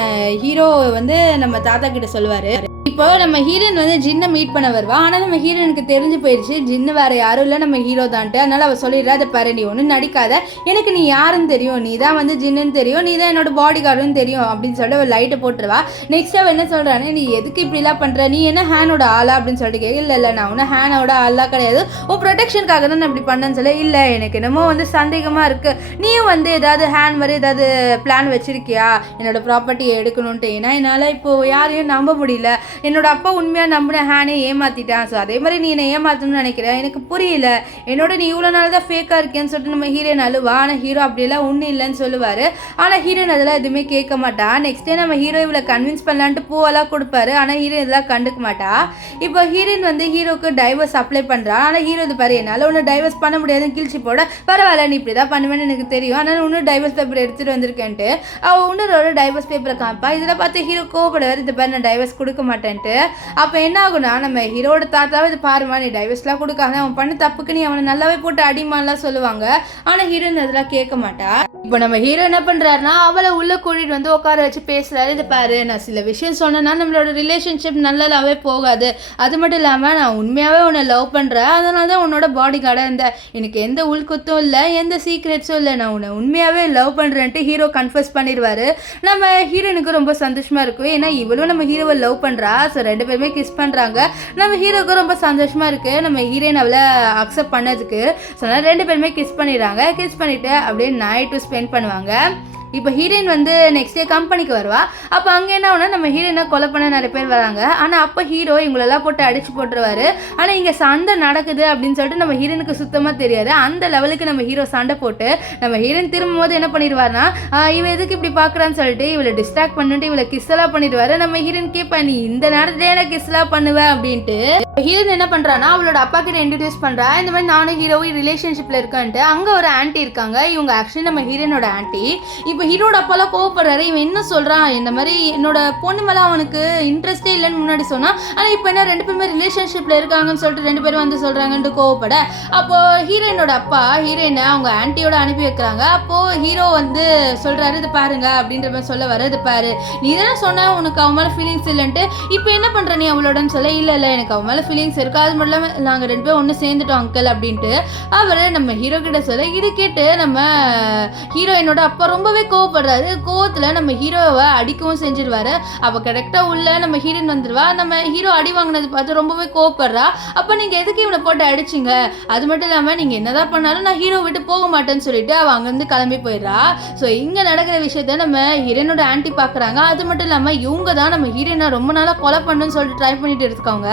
ஹீரோ வந்து நம்ம தாத்தா கிட்ட சொல்லுவார். இப்போ நம்ம ஹீரோயின் வந்து ஜின்னை மீட் பண்ண வருவா. ஆனால் நம்ம ஹீரோயினுக்கு தெரிஞ்சு போயிடுச்சு ஜின்னு வேறு யாரும் இல்லை நம்ம ஹீரோ தான்ட்டு. அதனால் அவள் சொல்லிடுறா, அதை பாரு நீ ஒன்றும் நடிக்காத, எனக்கு நீ யாருன்னு தெரியும், நீ தான் வந்து ஜின்னுன்னு தெரியும், நீ தான் என்னோட பாடி கார்டுன்னு தெரியும் அப்படின்னு சொல்லிட்டு அவள் லைட்டை போட்டுருவா. நெக்ஸ்ட் அவள் என்ன சொல்கிறானே, நீ எதுக்கு இப்படிலாம் பண்ணுற, நீ என்ன ஹேனோட ஆளா அப்படின்னு சொல்லிட்டு கேட்க, இல்லை நான் ஒன்றும் ஹேனோட ஆளாக கிடையாது, ப்ரொடெக்ஷனுக்காக தான் நான் இப்படி பண்ணேன்னு சொல்ல, இல்லை எனக்கு என்னமோ வந்து சந்தேகமாக இருக்குது, நீயும் வந்து ஏதாவது ஹேண்ட் மாதிரி ஏதாவது பிளான் வச்சுருக்கியா என்னோட ப்ராப்பர்ட்டியை எடுக்கணுன்ட்டு, ஏன்னா என்னால் இப்போது யாரையும் நம்ப முடியல, என்னோட அப்பா உண்மையாக நம்பின ஹேனே ஏமாற்றிட்டான், ஸோ அதே மாதிரி நீ என்னை ஏமாற்றணும்னு நினைக்கிறேன், எனக்கு புரியல, என்னோட நீ இவ்வளோ நாள் தான் ஃபேக்காக இருக்கேன்னு சொல்லிட்டு நம்ம ஹீரோயின் அழுவா. ஆனால் ஹீரோ அப்படியெல்லாம் ஒன்றும் இல்லைன்னு சொல்லுவார். ஆனால் ஹீரோயின் அதெல்லாம் எதுவுமே கேட்க மாட்டா. நெக்ஸ்ட் டே நம்ம ஹீரோ இவளை கன்வின்ஸ் பண்ணலான்ட்டு பூவெல்லாம் கொடுப்பாரு. ஆனால் ஹீரோயின் இதெல்லாம் கண்டுக்க மாட்டா. இப்போ ஹீரோயின் வந்து ஹீரோக்கு டைவர்ஸ் அப்ளை பண்ணுறா. ஆனால் ஹீரோ இது பாரு, என்னால் ஒன்றும் டைவர்ஸ் பண்ண முடியாதுன்னு கிழிச்சு போட, பரவாயில்ல நீ இப்படி தான் பண்ணுவேன்னு எனக்கு தெரியும், ஆனால் இன்னும் டைவர்ஸ் பேப்பர் எடுத்துகிட்டு வந்திருக்கேன்ட்டு அவள் இன்னொரு டைவர்ஸ் பேப்பரை காமிப்பா. இதில் பார்த்து ஹீரோ கோவப்படுவார், இது பாரு நான் டைவர்ஸ் கொடுக்க மாட்டேன்ட்டு. அப்போ என்ன ஆகுனா, நம்ம ஹீரோட தாத்தாவை இது பாருமா நீ டைவர்ஸ்லாம் கொடுக்காத, அவன் பண்ண தப்புக்கு நீ அவனை நல்லாவே போட்டு அடிமான்லாம் சொல்லுவாங்க. ஆனால் ஹீரோயின் அதெல்லாம் கேட்க மாட்டா. இப்போ நம்ம ஹீரோ என்ன பண்ணுறாருனா, அவளை உள்ளே கூட்டிகிட்டு வந்து உட்கார வச்சு பேசுகிறாரு. இது பாரு, நான் சில விஷயம் சொன்னேன்னா நம்மளோட ரிலேஷன்ஷிப் நல்லாவே போகாது, அது மட்டும் இல்லாமல் நான் உண்மையாகவே உன்னை லவ் பண்ணுறேன், அதனால தான் உன்னோட பாடி கார்டாக இருந்தேன், எனக்கு எந்த உள்குத்தும் இல்லை, எந்த சீக்ரெட்ஸும் இல்லை, நான் உன்னை உண்மையாகவே லவ் பண்ணுறேன்ட்டு ஹீரோ கன்ஃபர்ஸ் பண்ணிடுவார். நம்ம ஹீரோனுக்கு ரொம்ப சந்தோஷமாக இருக்கும், ஏன்னா இவளும் நம்ம ஹீரோவை லவ் பண்ணுறா. ஸோ 2 பேருமே கிஸ் பண்ணுறாங்க. நம்ம ஹீரோவுக்கு ரொம்ப சந்தோஷமாக இருக்குது நம்ம ஹீரோயின் அவளை அக்செப்ட் பண்ணதுக்கு. ஸோ அதனால் 2 பேருமே கிஸ் பண்ணிடுறாங்க. கிஸ் பண்ணிவிட்டு அப்படியே நைட்டு ஸ்பெண்ட் பண்ணுவாங்க. இப்போ ஹீரோயின் வந்து நெக்ஸ்ட் டே கம்பெனிக்கு வருவா. அப்போ அங்கே என்ன ஆகுனா நம்ம ஹீரோயினை கொலை பண்ண நிறைய பேர் வராங்க. ஆனால் அப்போ ஹீரோ இவங்களெல்லாம் போட்டு அடிச்சு போட்டுருவாரு. ஆனால் இங்கே சண்டை நடக்குது அப்படின்னு சொல்லிட்டு நம்ம ஹீரோனுக்கு சுத்தமாக தெரியாது. அந்த லெவலுக்கு நம்ம ஹீரோ சண்டை போட்டு நம்ம ஹீரோயின் திரும்பும் போது என்ன பண்ணிடுவார்னா, இவன் எதுக்கு இப்படி பார்க்குறான்னு சொல்லிட்டு இவளை டிஸ்ட்ராக்ட் பண்ணிட்டு இவளை கிஸ்ஸெல்லாம் பண்ணிடுவாரு. நம்ம ஹீரோயின் கேட்பா, நீ இந்த நேரத்துலேயே எனக்கு கிஸ்லாம் பண்ணுவேன் அப்படின்ட்டு. ஹீரோயின் என்ன பண்ணுறான்னா அவளோட அப்பா கிட்ட இன்ட்ரடியூஸ் பண்ணுறா, இந்த மாதிரி நானும் ஹீரோவும் ரிலேஷன்ஷிப்பில் இருக்கேன்ட்டு. அங்கே ஒரு ஆன்ட்டி இருக்காங்க. இவங்க ஆக்சுவலி நம்ம ஹீரோனோட ஆன்ட்டி. இப்போ ஹீரோட அப்பாலாம் கோவப்படுறாரு. இவன் என்ன சொல்கிறான், இந்த மாதிரி என்னோட பொண்ணு மேலே அவனுக்கு இன்ட்ரெஸ்டே இல்லைன்னு முன்னாடி சொன்னான், ஆனால் இப்போ என்ன 2 பேருமே ரிலேஷன்ஷிப்பில் இருக்காங்கன்னு சொல்லிட்டு 2 பேரும் வந்து சொல்கிறாங்கன்ட்டு கோவப்பட, அப்போது ஹீரோயினோட அப்பா ஹீரோயினை அவங்க ஆன்ட்டியோட அனுப்பி வைக்கிறாங்க. அப்போது ஹீரோ வந்து சொல்கிறாரு, இது பாருங்க அப்படின்ற மாதிரி சொல்ல வர, இது பாரு நீ தானே சொன்ன உனக்கு அவன் மேலே ஃபீலிங்ஸ் இல்லைன்ட்டு, இப்போ என்ன பண்ணுற நீ அவளோடன்னு சொல்ல, இல்லை எனக்கு அவன் மேலே ஃபீலிங்ஸ் இருக்குது, அது மட்டும் இல்லாமல் நாங்கள் 2 பேரும் ஒன்று சேர்ந்துட்டோம் அங்கிள் அப்படின்ட்டு அவர் நம்ம ஹீரோ கிட்ட சொல்ல, இது கேட்டு நம்ம ஹீரோயினோட அப்பா ரொம்பவே கோவப்படுறாரு. கோவத்தில் நம்ம ஹீரோவை அடிக்கவும் செஞ்சிருவாரு. அப்போ கரெக்டாக உள்ள நம்ம ஹீரோயின் வந்துடுவா. நம்ம ஹீரோ அடி வாங்கினது பார்த்து ரொம்பவே கோவப்படுறா. அப்போ நீங்கள் எதுக்கு இவனை போட்டு அடிச்சிங்க, அது மட்டும் இல்லாமல் நீங்கள் என்னதான் பண்ணாலும் நான் ஹீரோ விட்டு போக மாட்டேன்னு சொல்லிட்டு அவள் அங்கேருந்து கிளம்பி போயிடுறா. ஸோ இங்கே நடக்கிற விஷயத்த நம்ம ஹீரோனோட ஆன்ட்டி பார்க்குறாங்க. அது மட்டும் இல்லாமல் இவங்க தான் நம்ம ஹீரோயினை ரொம்ப நாளாக கொலை பண்ணுன்னு சொல்லிட்டு ட்ரை பண்ணிட்டு இருக்காங்க.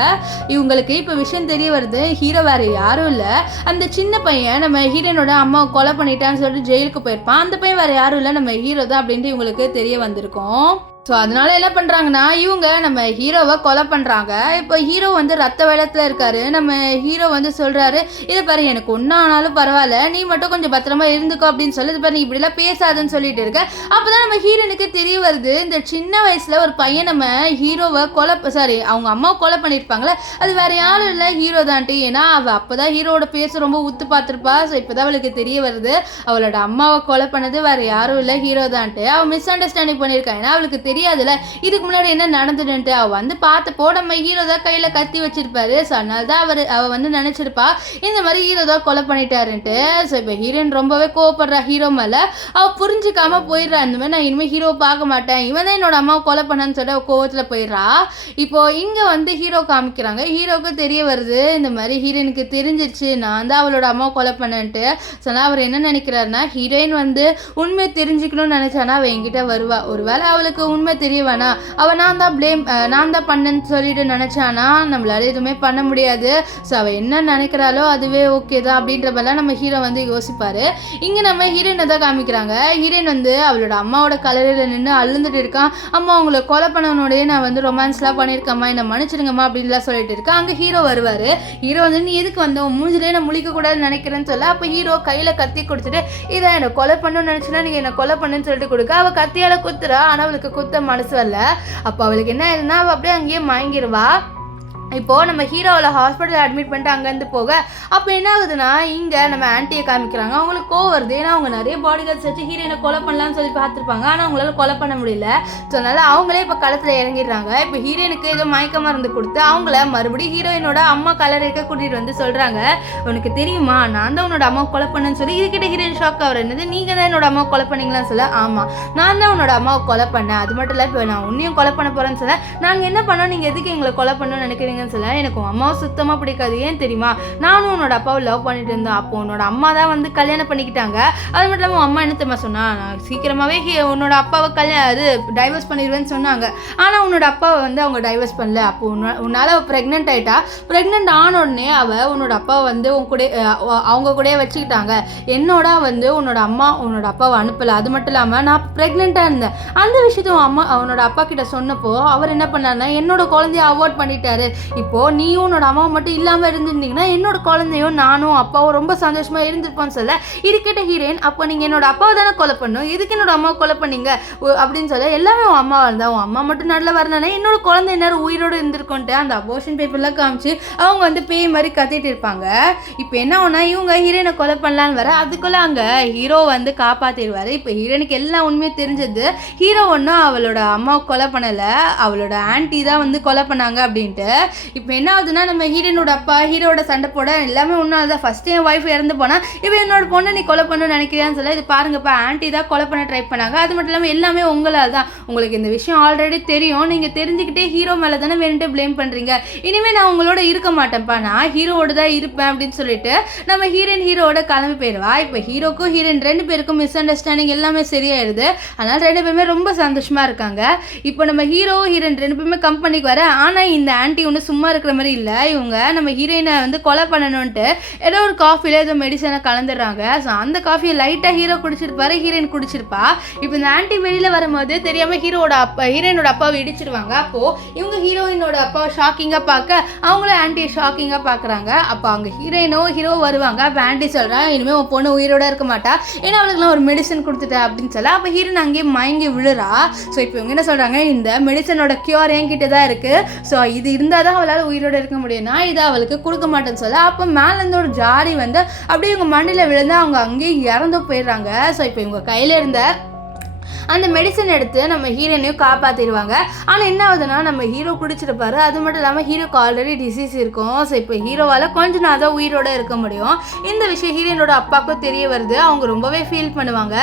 இவங்களுக்கு இப்போ விஷயம் தெரிய வருது, ஹீரோ வேறு யாரும் இல்லை, அந்த சின்ன பையன் நம்ம ஹீரோயினோட அம்மாவை கொலை பண்ணிட்டான்னு சொல்லிட்டு ஜெயிலுக்கு போயிருப்பான். அந்த பையன் வேறு யாரும் இல்லை, நம்ம ஹீரோ தான் அப்படின்ட்டு இவங்களுக்கு தெரிய வந்திருக்கும். ஸோ அதனால என்ன பண்ணுறாங்கன்னா இவங்க நம்ம ஹீரோவை கொலை பண்ணுறாங்க. இப்போ ஹீரோ வந்து ரத்த வெள்ளத்தில் இருக்காரு. நம்ம ஹீரோ வந்து சொல்கிறாரு, இதை பாரு எனக்கு ஒன்றும் ஆனாலும் பரவாயில்ல, நீ மட்டும் கொஞ்சம் பத்திரமா இருந்துக்கோ அப்படின்னு சொல்லி, இது பாரு நீ இப்படிலாம் பேசாதுன்னு சொல்லிட்டு இருக்க. அப்போ தான் நம்ம ஹீரோனுக்கு தெரிய வருது, இந்த சின்ன வயசில் ஒரு பையன் நம்ம ஹீரோவை அவங்க அம்மாவை கொலை பண்ணியிருப்பாங்களே, அது வேறு யாரும் இல்லை ஹீரோ தான்ட்டு. ஏன்னா அவள் அப்போ தான் ஹீரோவோட பேச ரொம்ப உத்து பார்த்துருப்பா. ஸோ இப்போ தான் அவளுக்கு தெரிய வருது அவளோட அம்மாவை கொலை பண்ணது வேறு யாரும் இல்லை ஹீரோ தான்ட்டு. அவள் மிஸ் அண்டர்ஸ்டாண்டிங் பண்ணியிருக்கான். ஏன்னா அவளுக்கு தெரியாதுல்ல இதுக்கு முன்னாடி என்ன நடந்துட்டு. அவ வந்து பார்த்தப்போ நம்ம ஹீரோ தான் கையில கத்தி வச்சிருப்பாரு. ஸோ அதனால தான் அவ வந்து நினைச்சிருப்பா இந்த மாதிரி ஹீரோ தான் கொலை பண்ணிட்டாருன்ட்டு. ஸோ இப்போ ஹீரோயின் ரொம்பவே கோவப்படுறா ஹீரோ மேல. அவ புரிஞ்சுக்காம போயிடுறா, இந்த மாதிரி நான் இனிமேல் ஹீரோ பார்க்க மாட்டேன், இவன் தான் என்னோட அம்மாவை கொலை பண்ணான்னு சொல்லிட்டு கோவத்துல போயிடுறா. இப்போ இங்க வந்து ஹீரோ காமிக்கிறாங்க. ஹீரோக்கு தெரிய வருது இந்த மாதிரி ஹீரோயினுக்கு தெரிஞ்சிருச்சு நான் தான் அவளோட அம்மாவை கொலை பண்ணேன்ட்டு. ஸோ அவர் என்ன நினைக்கிறாருன்னா, ஹீரோயின் வந்து உண்மை தெரிஞ்சுக்கணும்னு நினைச்சானா அவ என்கிட்ட வருவா, ஒருவேளை அவளுக்கு உண்மை தெரிய வேணா, அவன் நான் தான் பண்ணேன்னு சொல்லிட்டு நினைச்சானா நம்மளால எதுவுமே பண்ண முடியாது. ஸோ அவள் என்ன நினைக்கிறாளோ அதுவே ஓகே தான் அப்படின்ற மாதிரிலாம் நம்ம ஹீரோ வந்து யோசிப்பாரு. இங்கே நம்ம ஹீரோயினை தான் காமிக்கிறாங்க. ஹீரோயின் வந்து அவளோட அம்மாவோட கலரில் நின்று அழுந்துட்டு இருக்கான். அம்மா அவங்கள கொலை பண்ணவனோடய நான் வந்து ரொமான்ஸ்லாம் பண்ணியிருக்கேம்மா, என்னை மன்னிச்சிடுங்கம்மா அப்படின்லாம் சொல்லிட்டு இருக்கேன். அங்கே ஹீரோ வருவார். ஹீரோ வந்து நீ எதுக்கு வந்த, மூஞ்சிலே நான் முழிக்கக்கூடாதுன்னு நினைக்கிறேன்னு சொல்ல, அப்போ ஹீரோ கையில் கத்தி கொடுத்துட்டு இதை என்னை கொலை பண்ணணும்னு நினச்சினா நீங்கள் என்னை கொலை பண்ணுன்னு சொல்லிட்டு கொடுக்க. அவள் கத்தியால் குத்துறா, ஆனால் அவளுக்கு குத்த மனசு வரல. அப்போ அவளுக்கு என்ன ஆயிருந்தா அவள் அப்படியே அங்கேயே மயங்கிடுவா. இப்போது நம்ம ஹீரோவில் ஹாஸ்பிட்டலில் அட்மிட் பண்ணிட்டு அங்கேருந்து போக அப்போ என்ன ஆகுதுன்னா இங்கே நம்ம ஆன்ட்டியை காமிக்கிறாங்க. அவங்களுக்கு கோவம் வருது. ஏன்னா அவங்க நிறைய பாடி கார்ட்ஸ் வச்சு ஹீரோயினை கொலை பண்ணலாம்னு சொல்லி பார்த்துருப்பாங்க. ஆனால் அவங்களால கொலை பண்ண முடியல. ஸோ அதனால் அவங்களே இப்போ களத்தில் இறங்கிடுறாங்க. இப்போ ஹீரோயினுக்கு ஏதோ மயக்க மருந்து கொடுத்து அவங்கள மறுபடியும் ஹீரோயினோட அம்மா கலருக்கு கூட்டிகிட்டு வந்து சொல்கிறாங்க, உனக்கு தெரியுமா நான் தான் உன்னோட அம்மா கொலை பண்ணேன்னு சொல்லி. இதுக்கிட்ட ஹீரோயின் ஷாக் ஆகிற என்னது, நீங்கள் தான் என்னோட அம்மா கொலை பண்ணீங்களான்னு சொல்ல, ஆமாம் நான் தான் உன்னோட அம்மாவை கொலை பண்ணேன், அது மட்டும் இல்லை இப்போ நான் உன்னையும் கொலை பண்ண போகிறேன்னு சொல்ல, நாங்கள் என்ன பண்ணோம் நீங்கள் எதுக்கு எங்களை கொலை பண்ணணும்னு நினைக்கிறீங்க சொல்ல, எனக்கு உன் அம்மாவை சுத்தமாக பிடிக்காது, ஏன் தெரியுமா நானும் உன்னோட அப்பாவை லவ் பண்ணிட்டு இருந்தேன், அப்போ உன்னோட அம்மா தான் வந்து கல்யாணம் பண்ணிக்கிட்டாங்க, அது மட்டும் இல்லாமல் அம்மா என்ன தெரியுமா சொன்னா, நான் சீக்கிரமாகவே உன்னோட அப்பாவை டைவர்ஸ் பண்ணிடுவேன்னு சொன்னாங்க, ஆனால் உன்னோட அப்பாவை வந்து அவங்க டைவர்ஸ் பண்ணல, அப்போ உன்னால் அவள் ப்ரெக்னென்ட் ஆகிட்டா, ப்ரெக்னென்ட் ஆன உடனே அவள் உன்னோட அப்பாவை வந்து அவங்க கூட வச்சுக்கிட்டாங்க, என்னோட வந்து உன்னோட அம்மா உன்னோட அப்பாவை அனுப்பலை, அது மட்டும் இல்லாமல் நான் ப்ரெக்னெண்ட்டாக இருந்தேன், அந்த விஷயத்த அவனோட அப்பா கிட்ட சொன்னப்போ அவர் என்ன பண்ணாருன்னா என்னோட குழந்தைய அவாய்ட் பண்ணிட்டாரு, இப்போது நீயும் உன்னோட அம்மாவை மட்டும் இல்லாமல் இருந்திருந்தீங்கன்னா என்னோட குழந்தையும் நானும் அப்பாவும் ரொம்ப சந்தோஷமாக இருந்திருப்போம்னு சொல்ல, இதுக்கிட்ட ஹீரோயின் அப்போ நீங்கள் என்னோட அப்பாவை தானே கொலை பண்ணணும், எதுக்கு என்னோட அம்மாவை கொலை பண்ணீங்க அப்படின்னு சொல்ல, எல்லாமே உன் அம்மா இருந்தால் உன் அம்மா மட்டும் நல்லா வரனானே என்னோட குழந்தை எல்லாரும் உயிரோடு இருந்திருக்கோன்ட்டு அந்த அபோர்ஷன் பேப்பர்லாம் காமிச்சு அவங்க வந்து பேய் மாதிரி கத்திட்டு இருப்பாங்க. இப்போ என்ன ஒன்றா இவங்க ஹீரோயினை கொலை பண்ணலான்னு வர, அதுக்குள்ளே அங்கே ஹீரோ வந்து காப்பாற்றிடுவார். இப்போ ஹீரோனுக்கு எல்லாம் உண்மையும் தெரிஞ்சது, ஹீரோ ஒன்றும் அவளோட அம்மாவை கொலை பண்ணலை, அவளோட ஆன்ட்டி தான் வந்து கொலை பண்ணாங்க அப்படின்ட்டு. இப்போ என்ன ஆகுதுன்னா நம்ம ஹீரோனோட அப்பா ஹீரோட சண்டை போட எல்லாமே ஒன்றால் தான். ஃபஸ்ட்டு என் ஒய்ஃப் இறந்து போனால் இப்போ என்னோட பொண்ணை நீ கொலை பண்ணணும்னு நினைக்கிறியான்னு சொல்ல, இது பாருங்கப்பா ஆன்ட்டி தான் கொலை பண்ண ட்ரை பண்ணாங்க, அது மட்டும் இல்லாமல் எல்லாமே உங்களால் தான், உங்களுக்கு இந்த விஷயம் ஆல்ரெடி தெரியும், நீங்கள் தெரிஞ்சுக்கிட்டே ஹீரோ மேலே தானே வேணுட்டு ப்ளேம் பண்ணுறீங்க, இனிமேல் நான் உங்களோட இருக்க மாட்டேன்ப்பா, நான் ஹீரோவோட தான் இருப்பேன் அப்படின்னு சொல்லிட்டு நம்ம ஹீரோட கிளம்பி போயிடுவா. இப்போ ஹீரோக்கும் ஹீரோயின் 2 பேருக்கும் மிஸ் அண்டர்ஸ்டாண்டிங் எல்லாமே சரியாயிடுது. அதனால் 2 பேருமே ரொம்ப சந்தோஷமாக இருக்காங்க. இப்போ நம்ம ஹீரோயின் 2 பேருமே கம்பெனிக்கு வர, ஆனால் இந்த ஆன்ட்டி ஒன்று சும்மா இருக்கிற மாதிரி இல்லை, இவங்க நம்ம ஹீரோயினை வந்து கொலை பண்ணணுன்ட்டு ஏதோ ஒரு காஃபியில் ஏதோ மெடிசனை கலந்துடுறாங்க. ஸோ அந்த காஃபியை லைட்டாக ஹீரோ குடிச்சிருப்பாரு, ஹீரோயின் குடிச்சிருப்பா. இப்போ இந்த ஆன்ட்டி வெளியில் வரும்போது தெரியாமல் ஹீரோயினோட அப்பாவை இடிச்சிருவாங்க. அப்போது இவங்க ஹீரோயினோட அப்பாவை ஷாக்கிங்காக பார்க்க, அவங்களும் ஆன்ட்டியை ஷாக்கிங்காக பார்க்குறாங்க. அப்போ அவங்க ஹீரோ வருவாங்க. அப்போ ஆன்ட்டி சொல்கிறா, இனிமேல் உன் பொண்ணு உயிரோட இருக்க மாட்டா, ஏன்னா அவளுக்குலாம் ஒரு மெடிசன் கொடுத்துட்டேன் அப்படின்னு சொல்ல, அப்போ ஹீரோயின் அங்கேயே மயங்கி விழுறா. ஸோ இப்போ இவங்க என்ன சொல்கிறாங்க, இந்த மெடிசனோட க்யூர் என்கிட்ட தான் இருக்குது, ஸோ இது இருந்தால் தான் அவளால் உயிரோடு இருக்க முடியும், நான் இதை அவளுக்கு கொடுக்க மாட்டேன்னு சொல்ல, அப்போ மேலேருந்து ஒரு ஜாடி வந்து அப்படியே இவங்க மண்டியில் விழுந்து அவங்க அங்கேயே இறந்து போயிடுறாங்க. ஸோ இப்போ இவங்க கையில் இருந்த அந்த மெடிசன் எடுத்து நம்ம ஹீரோனையும் காப்பாற்றிடுவாங்க. ஆனால் என்ன ஆகுதுன்னா, நம்ம ஹீரோ குடிச்சிருப்பாரு, அது மட்டும் இல்லாமல் ஹீரோக்கு ஆல்ரெடி டிசீஸ் இருக்கும். ஸோ இப்போ ஹீரோவால் கொஞ்ச நாள் தான் உயிரோடு இருக்க முடியும். இந்த விஷயம் ஹீரோனோட அப்பாவுக்கும் தெரிய வருது. அவங்க ரொம்பவே ஃபீல் பண்ணுவாங்க.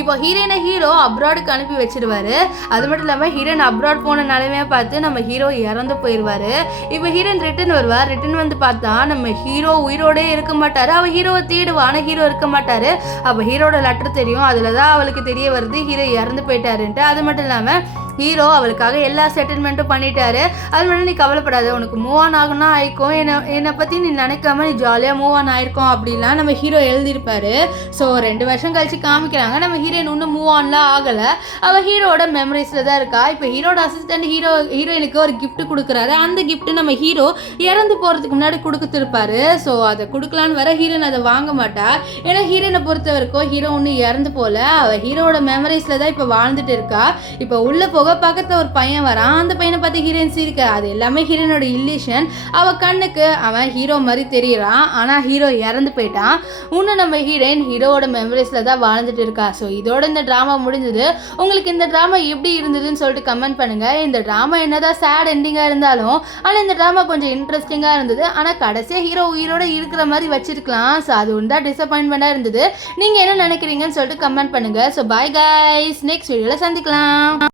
இப்போ ஹீரோ அப்ராடுக்கு அனுப்பி வச்சிருவாரு. அது மட்டும் இல்லாமல் ஹீரோயின் அப்ராட் போன நிலைமையை பார்த்து நம்ம ஹீரோ இறந்து போயிடுவார். இப்போ ஹீரோயின் ரிட்டன் வந்து பார்த்தா நம்ம ஹீரோ உயிரோடே இருக்க மாட்டார். அவள் ஹீரோவை தேடுவா, ஆனால் ஹீரோ இருக்க மாட்டார். அப்போ ஹீரோட லெட்டர் தெரியும், அதில் தான் அவளுக்கு தெரிய வருது ஹீரோ இறந்து போயிட்டாருன்ட்டு. அது மட்டும் இல்லாமல் ஹீரோ அவளுக்காக எல்லா செட்டில்மெண்ட்டும் பண்ணிட்டாரு. அது மட்டும் நீ கவலைப்படாத, உனக்கு மூவ் ஆன் ஆகுனா ஆயிக்கும், என்னை பற்றி நீ நினைக்காம நீ ஜாலியாக மூவ் ஆன் ஆயிருக்கோம் அப்படின்லாம் நம்ம ஹீரோ எழுதியிருப்பாரு. ஸோ 2 வருஷம் கழிச்சு காமிக்கிறாங்க, நம்ம ஹீரோயின் இன்னும் மூவ் ஆன்லாம் ஆகலை, அவள் ஹீரோட மெமரிஸில் தான் இருக்கா. இப்போ ஹீரோட அசிஸ்டன்ட் ஹீரோயினுக்கு ஒரு கிஃப்ட் கொடுக்குறாரு. அந்த கிஃப்ட் நம்ம ஹீரோ இறந்து போகிறதுக்கு முன்னாடி கொடுத்துருப்பாரு. ஸோ அதை கொடுக்கலான்னு வர ஹீரோயின் அதை வாங்க மாட்டா. ஏன்னா ஹீரோயினை பொறுத்த வரைக்கும் ஹீரோ ஒன்றும் இறந்து போல, அவள் ஹீரோட மெமரிஸில் தான் இப்போ வாழ்ந்துட்டு இருக்கா. இப்போ உள்ளே போக பக்கத்துல ஒரு பையன் வரான். அந்த பையனை பார்த்து ஹீரோயின் சிரிக்க, அது எல்லாமே ஹீரோனோட இல்லூஷன். அவ கண்ணுக்கு அவன் ஹீரோ மாதிரி தெரியறான், ஆனா ஹீரோ இறந்து போயிட்டான். இன்னும் நம்ம ஹீரோவோட மெமரிஸ்ல தான் வாழ்ந்துட்டு இருக்கா. ஸோ இதோட இந்த ட்ராமா முடிஞ்சது. உங்களுக்கு இந்த ட்ராமா எப்படி இருந்ததுன்னு சொல்லிட்டு கமெண்ட் பண்ணுங்க. இந்த ட்ராமா என்னதான் சேட் எண்டிங்கா இருந்தாலும் ஆனால் இந்த ட்ராமா கொஞ்சம் இன்ட்ரெஸ்டிங்காக இருந்தது. ஆனால் கடைசியாக ஹீரோ உயிரோட இருக்கிற மாதிரி வச்சிருக்கலாம். ஸோ அது ஒன்று தான் டிசப்பாயின்மெண்ட்டாக இருந்தது. நீங்கள் என்ன நினைக்கிறீங்கன்னு சொல்லிட்டு கமெண்ட் பண்ணுங்க. ஸோ பாய் கைஸ், நெக்ஸ்ட் வீடியோவில் சந்திக்கலாம்.